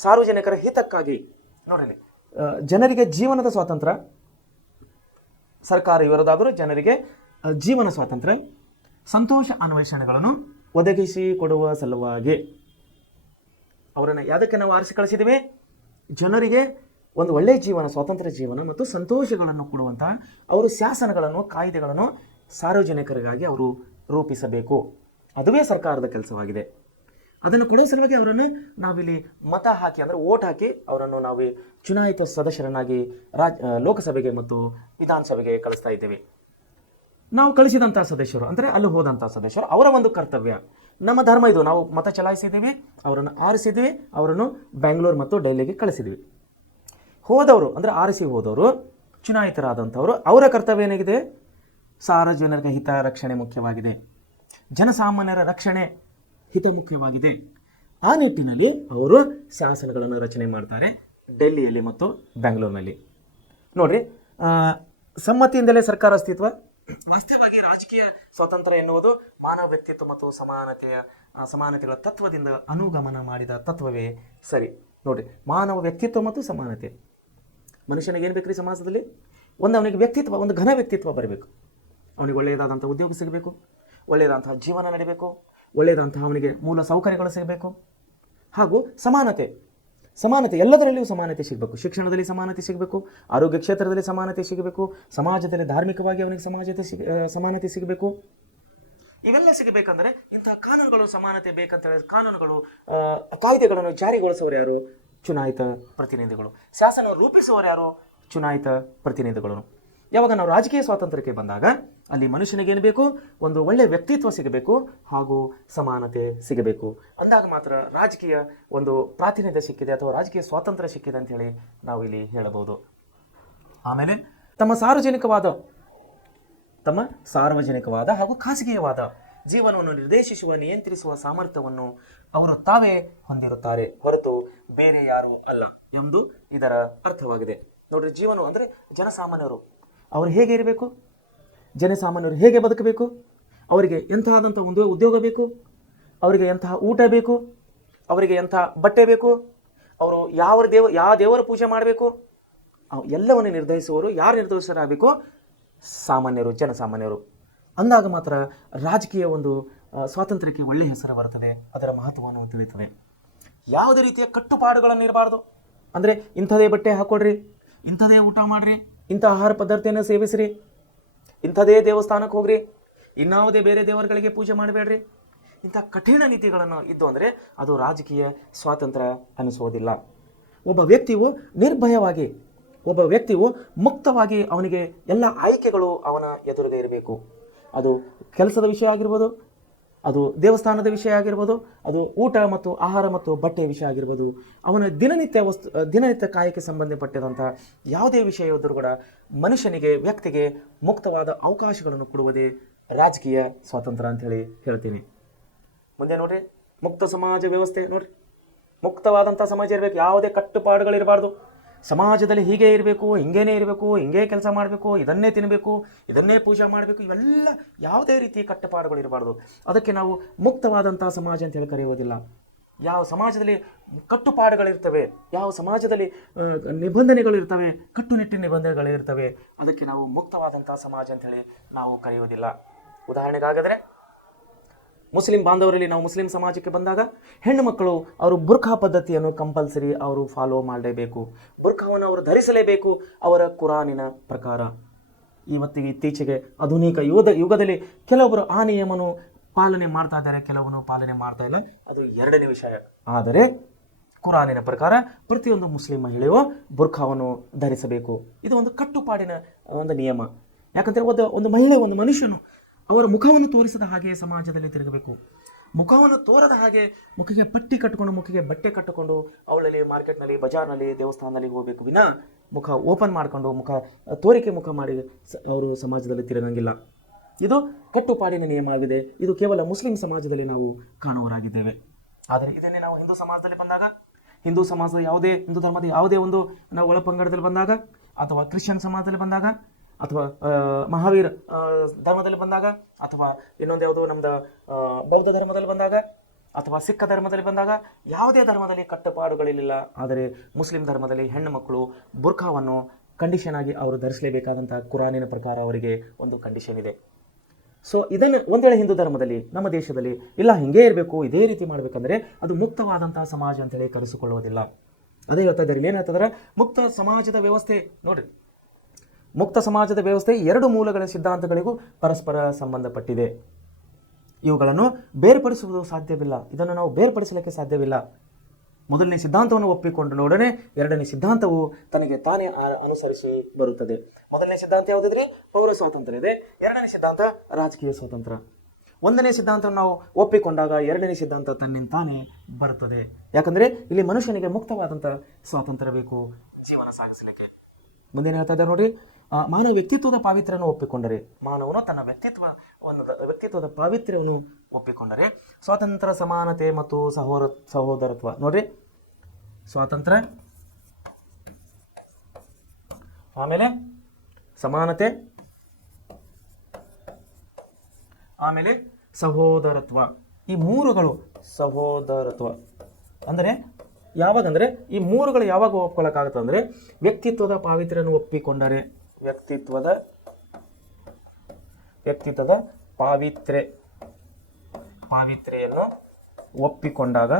ಸಾರ್ವಜನಿಕರ ಹಿತಕ್ಕಾಗಿ. ನೋಡ್ರಿ, ಜನರಿಗೆ ಜೀವನದ ಸ್ವಾತಂತ್ರ್ಯ, ಸರ್ಕಾರ ಇರೋದಾದರೂ ಜನರಿಗೆ ಜೀವನ ಸ್ವಾತಂತ್ರ್ಯ, ಸಂತೋಷ, ಅನ್ವೇಷಣೆಗಳನ್ನು ಒದಗಿಸಿಕೊಡುವ ಸಲುವಾಗಿ ಅವರನ್ನು ಯಾವುದಕ್ಕೆ ನಾವು ಆರಿಸಿ ಕಳಿಸಿದ್ದೀವಿ? ಜನರಿಗೆ ಒಂದು ಒಳ್ಳೆಯ ಜೀವನ, ಸ್ವಾತಂತ್ರ್ಯ ಜೀವನ ಮತ್ತು ಸಂತೋಷಗಳನ್ನು ಕೊಡುವಂತಹ ಅವರು ಶಾಸನಗಳನ್ನು, ಕಾಯ್ದೆಗಳನ್ನು ಸಾರ್ವಜನಿಕರಿಗಾಗಿ ಅವರು ರೂಪಿಸಬೇಕು. ಅದುವೇ ಸರ್ಕಾರದ ಕೆಲಸವಾಗಿದೆ. ಅದನ್ನು ಕೊಡೋ ಸಲುವಾಗಿ ಅವರನ್ನು ನಾವಿಲ್ಲಿ ಮತ ಹಾಕಿ, ಅಂದರೆ ಓಟ್ ಹಾಕಿ ಅವರನ್ನು ನಾವು ಚುನಾಯಿತ ಸದಸ್ಯರನ್ನಾಗಿ ಲೋಕಸಭೆಗೆ ಮತ್ತು ವಿಧಾನಸಭೆಗೆ ಕಳಿಸ್ತಾ ಇದ್ದೇವೆ. ನಾವು ಕಳಿಸಿದಂಥ ಸದಸ್ಯರು, ಅಂದರೆ ಅಲ್ಲಿ ಹೋದಂಥ ಸದಸ್ಯರು, ಅವರ ಒಂದು ಕರ್ತವ್ಯ, ನಮ್ಮ ಧರ್ಮ ಇದು. ನಾವು ಮತ ಚಲಾಯಿಸಿದ್ದೀವಿ, ಅವರನ್ನು ಆರಿಸಿದ್ವಿ, ಅವರನ್ನು ಬೆಂಗಳೂರು ಮತ್ತು ಡೆಲ್ಲಿಗೆ ಕಳಿಸಿದ್ವಿ. ಹೋದವರು, ಅಂದರೆ ಆರಿಸಿ ಹೋದವರು, ಚುನಾಯಿತರಾದಂಥವರು, ಅವರ ಕರ್ತವ್ಯ ಏನಾಗಿದೆ? ಸಾರ್ವಜನಿಕರ ಹಿತ ರಕ್ಷಣೆ ಮುಖ್ಯವಾಗಿದೆ, ಜನಸಾಮಾನ್ಯರ ರಕ್ಷಣೆ ಹಿತ ಮುಖ್ಯವಾಗಿದೆ. ಆ ನಿಟ್ಟಿನಲ್ಲಿ ಅವರು ಶಾಸನಗಳನ್ನು ರಚನೆ ಮಾಡ್ತಾರೆ ಡೆಲ್ಲಿಯಲ್ಲಿ ಮತ್ತು ಬೆಂಗಳೂರಿನಲ್ಲಿ. ನೋಡ್ರಿ, ಸಮ್ಮತಿಯಿಂದಲೇ ಸರ್ಕಾರ ಅಸ್ತಿತ್ವ. ವಾಸ್ತವವಾಗಿ ರಾಜಕೀಯ ಸ್ವಾತಂತ್ರ್ಯ ಎನ್ನುವುದು ಮಾನವ ವ್ಯಕ್ತಿತ್ವ ಮತ್ತು ಸಮಾನತೆಗಳ ತತ್ವದಿಂದ ಅನುಗಮನ ಮಾಡಿದ ತತ್ವವೇ ಸರಿ. ನೋಡ್ರಿ, ಮಾನವ ವ್ಯಕ್ತಿತ್ವ ಮತ್ತು ಸಮಾನತೆ. ಮನುಷ್ಯನಿಗೆ ಏನು ಬೇಕ್ರಿ ಸಮಾಜದಲ್ಲಿ? ಅವನಿಗೆ ವ್ಯಕ್ತಿತ್ವ, ಒಂದು ಘನ ವ್ಯಕ್ತಿತ್ವ ಬರಬೇಕು. ಅವನಿಗೆ ಒಳ್ಳೆಯದಾದಂಥ ಉದ್ಯೋಗ ಸಿಗಬೇಕು, ಒಳ್ಳೆಯದಂತಹ ಜೀವನ ನಡೀಬೇಕು, ಒಳ್ಳೆಯದಂತಹ ಅವನಿಗೆ ಮೂಲ ಸೌಕರ್ಯಗಳು ಸಿಗಬೇಕು, ಹಾಗೂ ಸಮಾನತೆ ಎಲ್ಲದರಲ್ಲಿಯೂ ಸಮಾನತೆ ಸಿಗಬೇಕು. ಶಿಕ್ಷಣದಲ್ಲಿ ಸಮಾನತೆ ಸಿಗಬೇಕು, ಆರೋಗ್ಯ ಕ್ಷೇತ್ರದಲ್ಲಿ ಸಮಾನತೆ ಸಿಗಬೇಕು, ಸಮಾಜದಲ್ಲಿ ಧಾರ್ಮಿಕವಾಗಿ ಅವನಿಗೆ ಸಮಾನತೆ ಸಿಗಬೇಕು. ಇವೆಲ್ಲ ಸಿಗಬೇಕಂದ್ರೆ ಇಂತಹ ಕಾನೂನುಗಳು, ಸಮಾನತೆ ಬೇಕಂತ ಹೇಳಿದ್ರೆ ಕಾನೂನುಗಳು, ಕಾಯ್ದೆಗಳನ್ನು ಜಾರಿಗೊಳಿಸುವವರು ಯಾರು? ಚುನಾಯಿತ ಪ್ರತಿನಿಧಿಗಳು. ಶಾಸನ ರೂಪಿಸುವವರು ಯಾರು? ಚುನಾಯಿತ ಪ್ರತಿನಿಧಿಗಳು. ಯಾವಾಗ ನಾವು ರಾಜಕೀಯ ಸ್ವಾತಂತ್ರ್ಯಕ್ಕೆ ಬಂದಾಗ ಅಲ್ಲಿ ಮನುಷ್ಯನಿಗೆ ಏನು ಬೇಕು? ಒಂದು ಒಳ್ಳೆಯ ವ್ಯಕ್ತಿತ್ವ ಸಿಗಬೇಕು ಹಾಗೂ ಸಮಾನತೆ ಸಿಗಬೇಕು. ಅಂದಾಗ ಮಾತ್ರ ರಾಜಕೀಯ ಒಂದು ಪ್ರಾತಿನಿಧ್ಯ ಸಿಕ್ಕಿದೆ ಅಥವಾ ರಾಜಕೀಯ ಸ್ವಾತಂತ್ರ್ಯ ಸಿಕ್ಕಿದೆ ಅಂತ ಹೇಳಿ ನಾವು ಇಲ್ಲಿ ಹೇಳಬಹುದು. ಆಮೇಲೆ ತಮ್ಮ ಸಾರ್ವಜನಿಕವಾದ ಹಾಗೂ ಖಾಸಗಿಯವಾದ ಜೀವನವನ್ನು ನಿರ್ದೇಶಿಸುವ, ನಿಯಂತ್ರಿಸುವ ಸಾಮರ್ಥ್ಯವನ್ನು ಅವರು ತಾವೇ ಹೊಂದಿರುತ್ತಾರೆ, ಹೊರತು ಬೇರೆ ಯಾರೂ ಅಲ್ಲ ಎಂದು ಇದರ ಅರ್ಥವಾಗಿದೆ. ನೋಡ್ರಿ, ಜೀವನ ಅಂದರೆ ಜನಸಾಮಾನ್ಯರು ಅವರು ಹೇಗೆ ಇರಬೇಕು, ಜನಸಾಮಾನ್ಯರು ಹೇಗೆ ಬದುಕಬೇಕು, ಅವರಿಗೆ ಎಂತಹದಂಥ ಒಂದು ಉದ್ಯೋಗ ಬೇಕು, ಅವರಿಗೆ ಎಂತಹ ಊಟ ಬೇಕು, ಅವರಿಗೆ ಎಂತಹ ಬಟ್ಟೆ ಬೇಕು, ಅವರು ಯಾವ ದೇವರ ಪೂಜೆ ಮಾಡಬೇಕು, ಎಲ್ಲವನ್ನು ನಿರ್ಧರಿಸುವವರು ಯಾರು ನಿರ್ಧರಿಸರಾಗಬೇಕು? ಜನಸಾಮಾನ್ಯರು. ಅಂದಾಗ ಮಾತ್ರ ರಾಜಕೀಯ ಒಂದು ಸ್ವಾತಂತ್ರ್ಯಕ್ಕೆ ಒಳ್ಳೆಯ ಹೆಸರು ಬರುತ್ತದೆ, ಅದರ ಮಹತ್ವವನ್ನು ತಿಳಿಯುತ್ತದೆ. ಯಾವುದೇ ರೀತಿಯ ಕಟ್ಟುಪಾಡುಗಳನ್ನು ಇರಬಾರ್ದು. ಅಂದರೆ ಇಂಥದೇ ಬಟ್ಟೆ ಹಾಕೊಳ್ರಿ, ಇಂಥದೇ ಊಟ ಮಾಡಿರಿ, ಇಂಥ ಆಹಾರ ಪದ್ಧತಿಯನ್ನು ಸೇವಿಸ್ರಿ, ಇಂಥದೇ ದೇವಸ್ಥಾನಕ್ಕೆ ಹೋಗ್ರಿ, ಇನ್ನಾವುದೇ ಬೇರೆ ದೇವರುಗಳಿಗೆ ಪೂಜೆ ಮಾಡಬೇಡ್ರಿ, ಇಂಥ ಕಠಿಣ ನೀತಿಗಳನ್ನು ಇದ್ದು ಅಂದರೆ ಅದು ರಾಜಕೀಯ ಸ್ವಾತಂತ್ರ್ಯ ಅನಿಸೋದಿಲ್ಲ. ಒಬ್ಬ ವ್ಯಕ್ತಿಯು ಮುಕ್ತವಾಗಿ ಅವನಿಗೆ ಎಲ್ಲ ಆಯ್ಕೆಗಳು ಅವನ ಎದುರಿಗೆ ಇರಬೇಕು. ಅದು ಕೆಲಸದ ವಿಷಯ ಆಗಿರ್ಬೋದು, ಅದು ದೇವಸ್ಥಾನದ ವಿಷಯ ಆಗಿರ್ಬೋದು, ಅದು ಊಟ ಮತ್ತು ಆಹಾರ ಮತ್ತು ಬಟ್ಟೆಯ ವಿಷಯ ಆಗಿರ್ಬೋದು, ಅವನ ದಿನನಿತ್ಯ ಕಾಯಕ್ಕೆ ಸಂಬಂಧಪಟ್ಟಿದಂಥ ಯಾವುದೇ ವಿಷಯ ಇದ್ದರೂ ಕೂಡ ಮನುಷ್ಯನಿಗೆ, ವ್ಯಕ್ತಿಗೆ ಮುಕ್ತವಾದ ಅವಕಾಶಗಳನ್ನು ಕೊಡುವುದೇ ರಾಜಕೀಯ ಸ್ವಾತಂತ್ರ್ಯ ಅಂಥೇಳಿ ಹೇಳ್ತೀನಿ. ಮುಂದೆ ನೋಡ್ರಿ, ಮುಕ್ತ ಸಮಾಜ ವ್ಯವಸ್ಥೆ ನೋಡ್ರಿ, ಮುಕ್ತವಾದಂಥ ಸಮಾಜ ಇರಬೇಕು, ಯಾವುದೇ ಕಟ್ಟುಪಾಡುಗಳಿರಬಾರ್ದು. ಸಮಾಜದಲ್ಲಿ ಹೀಗೆ ಇರಬೇಕು, ಹಿಂಗೇನೇ ಇರಬೇಕು, ಹಿಂಗೇ ಕೆಲಸ ಮಾಡಬೇಕು, ಇದನ್ನೇ ತಿನ್ನಬೇಕು, ಇದನ್ನೇ ಪೂಜೆ ಮಾಡಬೇಕು, ಇವೆಲ್ಲ ಯಾವುದೇ ರೀತಿ ಕಟ್ಟುಪಾಡುಗಳು ಇರಬಾರ್ದು. ಅದಕ್ಕೆ ನಾವು ಮುಕ್ತವಾದಂಥ ಸಮಾಜ ಅಂತ ಹೇಳಿ ಕರೆಯುವುದಿಲ್ಲ. ಯಾವ ಸಮಾಜದಲ್ಲಿ ಕಟ್ಟುಪಾಡುಗಳಿರ್ತವೆ, ಯಾವ ಸಮಾಜದಲ್ಲಿ ನಿಬಂಧನೆಗಳಿರ್ತವೆ, ಕಟ್ಟುನಿಟ್ಟಿನ ನಿಬಂಧನೆಗಳಿರ್ತವೆ, ಅದಕ್ಕೆ ನಾವು ಮುಕ್ತವಾದಂಥ ಸಮಾಜ ಅಂತೇಳಿ ನಾವು ಕರೆಯುವುದಿಲ್ಲ. ಉದಾಹರಣೆಗಾದರೆ ಮುಸ್ಲಿಂ ಬಾಂಧವರಲ್ಲಿ ನಾವು ಮುಸ್ಲಿಂ ಸಮಾಜಕ್ಕೆ ಬಂದಾಗ ಹೆಣ್ಣು ಮಕ್ಕಳು ಅವರು ಬುರ್ಖಾ ಪದ್ಧತಿಯನ್ನು ಕಂಪಲ್ಸರಿ ಅವರು ಫಾಲೋ ಮಾಡಲೇಬೇಕು. ಬುರ್ಖಾವನ್ನು ಅವರು ಧರಿಸಲೇಬೇಕು ಅವರ ಕುರಾನಿನ ಪ್ರಕಾರ. ಇತ್ತೀಚೆಗೆ ಆಧುನಿಕ ಯುಗದಲ್ಲಿ ಕೆಲವೊಬ್ಬರು ಆ ನಿಯಮವನ್ನು ಪಾಲನೆ ಮಾಡ್ತಾ ಇದ್ದಾರೆ, ಕೆಲವೊಬ್ಬರು ಪಾಲನೆ ಮಾಡ್ತಾ ಇಲ್ಲ, ಅದು ಎರಡನೇ ವಿಷಯ. ಆದರೆ ಕುರಾನಿನ ಪ್ರಕಾರ ಪ್ರತಿಯೊಂದು ಮುಸ್ಲಿಂ ಮಹಿಳೆಯು ಬುರ್ಖಾವನ್ನು ಧರಿಸಬೇಕು. ಇದು ಒಂದು ಕಟ್ಟುಪಾಡಿನ ಒಂದು ನಿಯಮ. ಯಾಕಂದರೆ ಒಂದು ಮಹಿಳೆ, ಒಂದು ಮನುಷ್ಯನು ಅವರ ಮುಖವನ್ನು ತೋರಿಸದ ಹಾಗೆ ಸಮಾಜದಲ್ಲಿ ತಿರುಗಬೇಕು. ಮುಖವನ್ನು ತೋರದ ಹಾಗೆ ಮುಖಕ್ಕೆ ಪಟ್ಟಿ ಕಟ್ಟಿಕೊಂಡು, ಮುಖಕ್ಕೆ ಬಟ್ಟೆ ಕಟ್ಟಿಕೊಂಡು ಅವಳಲ್ಲಿ ಮಾರ್ಕೆಟ್ನಲ್ಲಿ, ಬಜಾರ್ನಲ್ಲಿ, ದೇವಸ್ಥಾನದಲ್ಲಿ ಹೋಗಬೇಕು ವಿನ ಮುಖ ಓಪನ್ ಮಾಡಿಕೊಂಡು ತೋರಿಕೆ ಮುಖ ಮಾಡಿ ಅವರು ಸಮಾಜದಲ್ಲಿ ತಿರುಗಂಗಿಲ್ಲ. ಇದು ಕಟ್ಟುಪಾಡಿನ ನಿಯಮ ಆಗಿದೆ. ಇದು ಕೇವಲ ಮುಸ್ಲಿಂ ಸಮಾಜದಲ್ಲಿ ನಾವು ಕಾಣುವರಾಗಿದ್ದೇವೆ. ಆದರೆ ಇದನ್ನೇ ನಾವು ಹಿಂದೂ ಸಮಾಜದಲ್ಲಿ ಬಂದಾಗ, ಹಿಂದೂ ಸಮಾಜದ ಹಿಂದೂ ಧರ್ಮದ ಯಾವುದೇ ಒಂದು ನಾವು ಒಳಪಂಗಡದಲ್ಲಿ ಬಂದಾಗ, ಅಥವಾ ಕ್ರಿಶ್ಚಿಯನ್ ಸಮಾಜದಲ್ಲಿ ಬಂದಾಗ, ಅಥವಾ ಮಹಾವೀರ ಧರ್ಮದಲ್ಲಿ ಬಂದಾಗ, ಅಥವಾ ಇನ್ನೊಂದು ಯಾವುದು ನಮ್ದು ಬೌದ್ಧ ಧರ್ಮದಲ್ಲಿ ಬಂದಾಗ, ಅಥವಾ ಸಿಖ್ ಧರ್ಮದಲ್ಲಿ ಬಂದಾಗ, ಯಾವುದೇ ಧರ್ಮದಲ್ಲಿ ಕಟ್ಟುಪಾಡುಗಳಿಲ್ಲ. ಆದರೆ ಮುಸ್ಲಿಂ ಧರ್ಮದಲ್ಲಿ ಹೆಣ್ಣು ಮಕ್ಕಳು ಬುರ್ಖಾವನ್ನು ಕಂಡೀಷನ್ ಆಗಿ ಅವರು ಧರಿಸಲೇಬೇಕಾದಂಥ ಕುರಾನಿನ ಪ್ರಕಾರ ಅವರಿಗೆ ಒಂದು ಕಂಡೀಷನ್ ಇದೆ. ಸೊ ಇದನ್ನು ಒಂದು ವೇಳೆ ಹಿಂದೂ ಧರ್ಮದಲ್ಲಿ, ನಮ್ಮ ದೇಶದಲ್ಲಿ ಇಲ್ಲ ಹಿಂಗೇ ಇರಬೇಕು, ಇದೇ ರೀತಿ ಮಾಡಬೇಕಂದ್ರೆ ಅದು ಮುಕ್ತವಾದಂತಹ ಸಮಾಜ ಅಂತೇಳಿ ಕರೆಸಿಕೊಳ್ಳುವುದಿಲ್ಲ. ಅದೇ ಹೇಳ್ತಾ ಇದ್ದಾರೆ. ಏನು ಹೇಳ್ತಿದ್ದಾರೆ? ಮುಕ್ತ ಸಮಾಜದ ವ್ಯವಸ್ಥೆ ನೋಡ್ರಿ, ಮುಕ್ತ ಸಮಾಜದ ವ್ಯವಸ್ಥೆ ಎರಡು ಮೂಲಗಳ ಸಿದ್ಧಾಂತಗಳಿಗೂ ಪರಸ್ಪರ ಸಂಬಂಧಪಟ್ಟಿದೆ. ಇವುಗಳನ್ನು ಬೇರ್ಪಡಿಸುವುದು ಸಾಧ್ಯವಿಲ್ಲ. ಇದನ್ನು ನಾವು ಬೇರ್ಪಡಿಸಲಿಕ್ಕೆ ಸಾಧ್ಯವಿಲ್ಲ. ಮೊದಲನೇ ಸಿದ್ಧಾಂತವನ್ನು ಒಪ್ಪಿಕೊಂಡು ನೋಡನೆ ಎರಡನೇ ಸಿದ್ಧಾಂತವು ತನಗೆ ತಾನೇ ಅನುಸರಿಸಿ ಬರುತ್ತದೆ. ಮೊದಲನೇ ಸಿದ್ಧಾಂತ ಯಾವುದಿದ್ರೆ ಪೌರ ಸ್ವಾತಂತ್ರ್ಯ ಇದೆ, ಎರಡನೇ ಸಿದ್ಧಾಂತ ರಾಜಕೀಯ ಸ್ವಾತಂತ್ರ್ಯ. ಒಂದನೇ ಸಿದ್ಧಾಂತವನ್ನು ನಾವು ಒಪ್ಪಿಕೊಂಡಾಗ ಎರಡನೇ ಸಿದ್ಧಾಂತ ತನ್ನಿಂತಾನೇ ಬರುತ್ತದೆ. ಯಾಕಂದರೆ ಇಲ್ಲಿ ಮನುಷ್ಯನಿಗೆ ಮುಕ್ತವಾದಂಥ ಸ್ವಾತಂತ್ರ್ಯ ಬೇಕು ಜೀವನ ಸಾಗಿಸಲಿಕ್ಕೆ. ಮುಂದೇನು ಹೇಳ್ತಾ ಇದ್ದಾರೆ ನೋಡಿ, ಮಾನವ ವ್ಯಕ್ತಿತ್ವದ ಪಾವಿತ್ರ್ಯವನ್ನು ಒಪ್ಪಿಕೊಂಡರೆ, ಮಾನವನು ತನ್ನ ವ್ಯಕ್ತಿತ್ವದ ಪಾವಿತ್ರ್ಯವನ್ನು ಒಪ್ಪಿಕೊಂಡರೆ ಸ್ವಾತಂತ್ರ್ಯ, ಸಮಾನತೆ ಮತ್ತು ಸಹೋದರತ್ವ ನೋಡ್ರಿ, ಸ್ವಾತಂತ್ರ್ಯ, ಆಮೇಲೆ ಸಮಾನತೆ, ಆಮೇಲೆ ಸಹೋದರತ್ವ. ಈ ಮೂರುಗಳು ಸಹೋದರತ್ವ ಅಂದರೆ ಯಾವಾಗಂದರೆ ಈ ಮೂರುಗಳು ಯಾವಾಗ ಒಪ್ಕೊಳ್ಳೋಕ್ಕಾಗುತ್ತೆ ಅಂದರೆ ವ್ಯಕ್ತಿತ್ವದ ಪಾವಿತ್ರ್ಯವನ್ನು ಒಪ್ಪಿಕೊಂಡರೆ, ವ್ಯಕ್ತಿತ್ವದ ಪಾವಿತ್ರ್ಯವನ್ನು ಒಪ್ಪಿಕೊಂಡಾಗ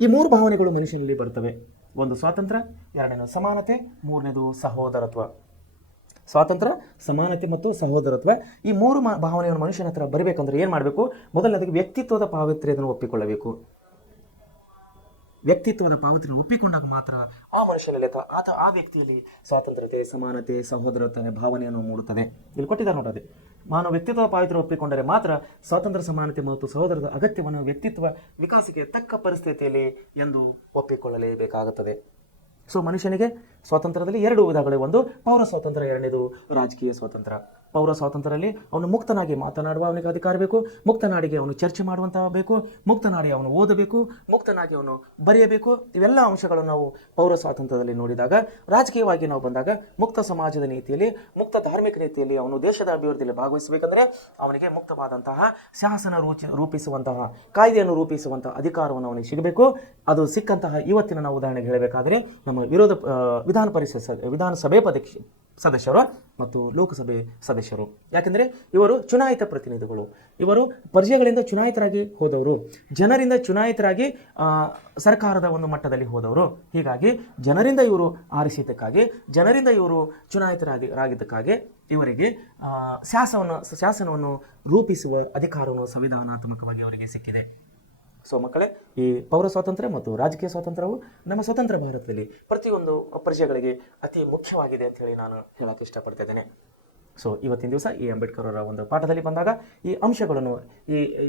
ಈ ಮೂರು ಭಾವನೆಗಳು ಮನುಷ್ಯನಲ್ಲಿ ಬರ್ತವೆ. ಒಂದು ಸ್ವಾತಂತ್ರ್ಯ, ಎರಡನೇದು ಸಮಾನತೆ, ಮೂರನೇದು ಸಹೋದರತ್ವ. ಸ್ವಾತಂತ್ರ್ಯ, ಸಮಾನತೆ ಮತ್ತು ಸಹೋದರತ್ವ, ಈ ಮೂರು ಭಾವನೆಯನ್ನು ಮನುಷ್ಯನ ಹತ್ರ ಬರಬೇಕಂದ್ರೆ ಏನು ಮಾಡಬೇಕು? ಮೊದಲನೇದಾಗಿ ವ್ಯಕ್ತಿತ್ವದ ಪಾವಿತ್ರ್ಯವನ್ನು ಒಪ್ಪಿಕೊಳ್ಳಬೇಕು. ವ್ಯಕ್ತಿತ್ವದ ಪಾವಿತ್ರ್ಯ ಒಪ್ಪಿಕೊಂಡಾಗ ಮಾತ್ರ ಆ ಮನುಷ್ಯನಲ್ಲಿ ಆ ವ್ಯಕ್ತಿಯಲ್ಲಿ ಸ್ವಾತಂತ್ರ್ಯತೆ, ಸಮಾನತೆ, ಸಹೋದರತ್ವ ಭಾವನೆಯನ್ನು ಮೂಡುತ್ತದೆ. ಇಲ್ಲಿ ಕೊಟ್ಟಿದ್ದಾರೆ ನೋಡದೆ, ಮಾನವ ವ್ಯಕ್ತಿತ್ವ ಪಾವಿತ್ರ್ಯ ಒಪ್ಪಿಕೊಂಡರೆ ಮಾತ್ರ ಸ್ವಾತಂತ್ರ್ಯ, ಸಮಾನತೆ ಮತ್ತು ಸಹೋದರದ ಅಗತ್ಯವನ್ನು ವ್ಯಕ್ತಿತ್ವ ವಿಕಾಸಕ್ಕೆ ತಕ್ಕ ಪರಿಸ್ಥಿತಿಯಲ್ಲಿ ಎಂದು ಒಪ್ಪಿಕೊಳ್ಳಲೇಬೇಕಾಗುತ್ತದೆ. ಸೊ ಮನುಷ್ಯನಿಗೆ ಸ್ವಾತಂತ್ರ್ಯದಲ್ಲಿ ಎರಡು ವಿಧಗಳು, ಒಂದು ಪೌರ ಸ್ವಾತಂತ್ರ್ಯ, ಎರಡನೇದು ರಾಜಕೀಯ ಸ್ವಾತಂತ್ರ್ಯ. ಪೌರ ಸ್ವಾತಂತ್ರ್ಯದಲ್ಲಿ ಅವನು ಮುಕ್ತನಾಗಿ ಮಾತನಾಡುವ ಅವನಿಗೆ ಅಧಿಕಾರ ಬೇಕು, ಮುಕ್ತನಾಡಿಗೆ ಅವನು ಚರ್ಚೆ ಮಾಡುವಂತಹ ಬೇಕು, ಮುಕ್ತನಾಡಿ ಅವನು ಓದಬೇಕು, ಮುಕ್ತನಾಗಿ ಅವನು ಬರೆಯಬೇಕು. ಇವೆಲ್ಲ ಅಂಶಗಳನ್ನು ನಾವು ಪೌರ ಸ್ವಾತಂತ್ರ್ಯದಲ್ಲಿ ನೋಡಿದಾಗ, ರಾಜಕೀಯವಾಗಿ ನಾವು ಬಂದಾಗ ಮುಕ್ತ ಸಮಾಜದ ನೀತಿಯಲ್ಲಿ, ಮುಕ್ತ ಧಾರ್ಮಿಕ ನೀತಿಯಲ್ಲಿ ಅವನು ದೇಶದ ಅಭಿವೃದ್ಧಿಯಲ್ಲಿ ಭಾಗವಹಿಸಬೇಕಂದ್ರೆ ಅವನಿಗೆ ಮುಕ್ತವಾದಂತಹ ಶಾಸನ ರೂಪಿಸುವಂತಹ, ಕಾಯ್ದೆಯನ್ನು ರೂಪಿಸುವಂತಹ ಅಧಿಕಾರವನ್ನು ಅವನಿಗೆ ಸಿಗಬೇಕು. ಅದು ಸಿಕ್ಕಂತಹ ಇವತ್ತಿನ ನಾವು ಉದಾಹರಣೆಗೆ ಹೇಳಬೇಕಾದರೆ ನಮ್ಮ ವಿಧಾನಸಭೆ ಸದಸ್ಯರು ಮತ್ತು ಲೋಕಸಭೆ ಸದಸ್ಯರು. ಯಾಕೆಂದರೆ ಇವರು ಚುನಾಯಿತ ಪ್ರತಿನಿಧಿಗಳು, ಇವರು ಪ್ರಜೆಗಳಿಂದ ಚುನಾಯಿತರಾಗಿ ಹೋದವರು, ಜನರಿಂದ ಚುನಾಯಿತರಾಗಿ ಸರ್ಕಾರದ ಒಂದು ಮಟ್ಟದಲ್ಲಿ ಹೋದವರು. ಹೀಗಾಗಿ ಜನರಿಂದ ಇವರು ಆರಿಸಿದ್ದಕ್ಕಾಗಿ, ಜನರಿಂದ ಇವರು ಚುನಾಯಿತರಾಗಿದ್ದಕ್ಕಾಗಿ ಇವರಿಗೆ ಶಾಸನವನ್ನು ರೂಪಿಸುವ ಅಧಿಕಾರವನ್ನು ಸಂವಿಧಾನಾತ್ಮಕವಾಗಿ ಅವರಿಗೆ ಸಿಕ್ಕಿದೆ. ಸೊ ಮಕ್ಕಳೇ, ಈ ಪೌರ ಸ್ವಾತಂತ್ರ್ಯ ಮತ್ತು ರಾಜಕೀಯ ಸ್ವಾತಂತ್ರ್ಯವು ನಮ್ಮ ಸ್ವತಂತ್ರ ಭಾರತದಲ್ಲಿ ಪ್ರತಿಯೊಂದು ಪ್ರಜೆಗಳಿಗೆ ಅತಿ ಮುಖ್ಯವಾಗಿದೆ ಅಂತ ಹೇಳಿ ನಾನು ಹೇಳಕ್ಕೆ ಇಷ್ಟಪಡ್ತಾ ಇದ್ದೇನೆ. ಸೊ ಇವತ್ತಿನ ದಿವಸ ಈ ಅಂಬೇಡ್ಕರ್ ಅವರ ಒಂದು ಪಾಠದಲ್ಲಿ ಬಂದಾಗ ಈ ಅಂಶಗಳನ್ನು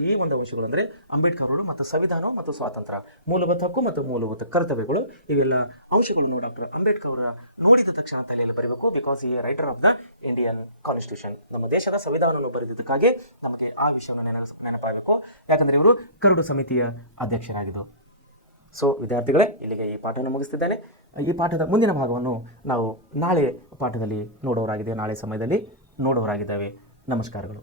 ಈ ಒಂದು ಅಂಶಗಳು ಅಂದರೆ ಅಂಬೇಡ್ಕರ್ ಅವರು ಮತ್ತು ಸಂವಿಧಾನ ಮತ್ತು ಸ್ವಾತಂತ್ರ್ಯ, ಮೂಲಭೂತ ಹಕ್ಕು ಮತ್ತು ಮೂಲಭೂತ ಕರ್ತವ್ಯಗಳು, ಇವೆಲ್ಲ ಅಂಶಗಳನ್ನು ಡಾಕ್ಟರ್ ಅಂಬೇಡ್ಕರ್ ಅವರ ನೋಡಿದ ತಕ್ಷಣ ತಲೆಯಲ್ಲಿ ಬರೀಬೇಕು. ಬಿಕಾಸ್ ಈ writer of the Indian constitution, ನಮ್ಮ ದೇಶದ ಸಂವಿಧಾನವನ್ನು ಬರೆದಿದ್ದಕ್ಕಾಗಿ ನಮಗೆ ಆ ವಿಷಯವನ್ನು ನೆನಪಾಗಬೇಕು. ಯಾಕಂದರೆ ಇವರು ಕರಡು ಸಮಿತಿಯ ಅಧ್ಯಕ್ಷರಾಗಿದ್ದು. ಸೊ ವಿದ್ಯಾರ್ಥಿಗಳೇ, ಇಲ್ಲಿಗೆ ಈ ಪಾಠವನ್ನು ಮುಗಿಸ್ತಿದ್ದೇನೆ. ಈ ಪಾಠದ ಮುಂದಿನ ಭಾಗವನ್ನು ನಾವು ನಾಳೆ ಪಾಠದಲ್ಲಿ ನೋಡೋರಾಗಿದೆ, ನಾಳೆ ಸಮಯದಲ್ಲಿ ನೋಡೋರಾಗಿದ್ದೇವೆ. ನಮಸ್ಕಾರಗಳು.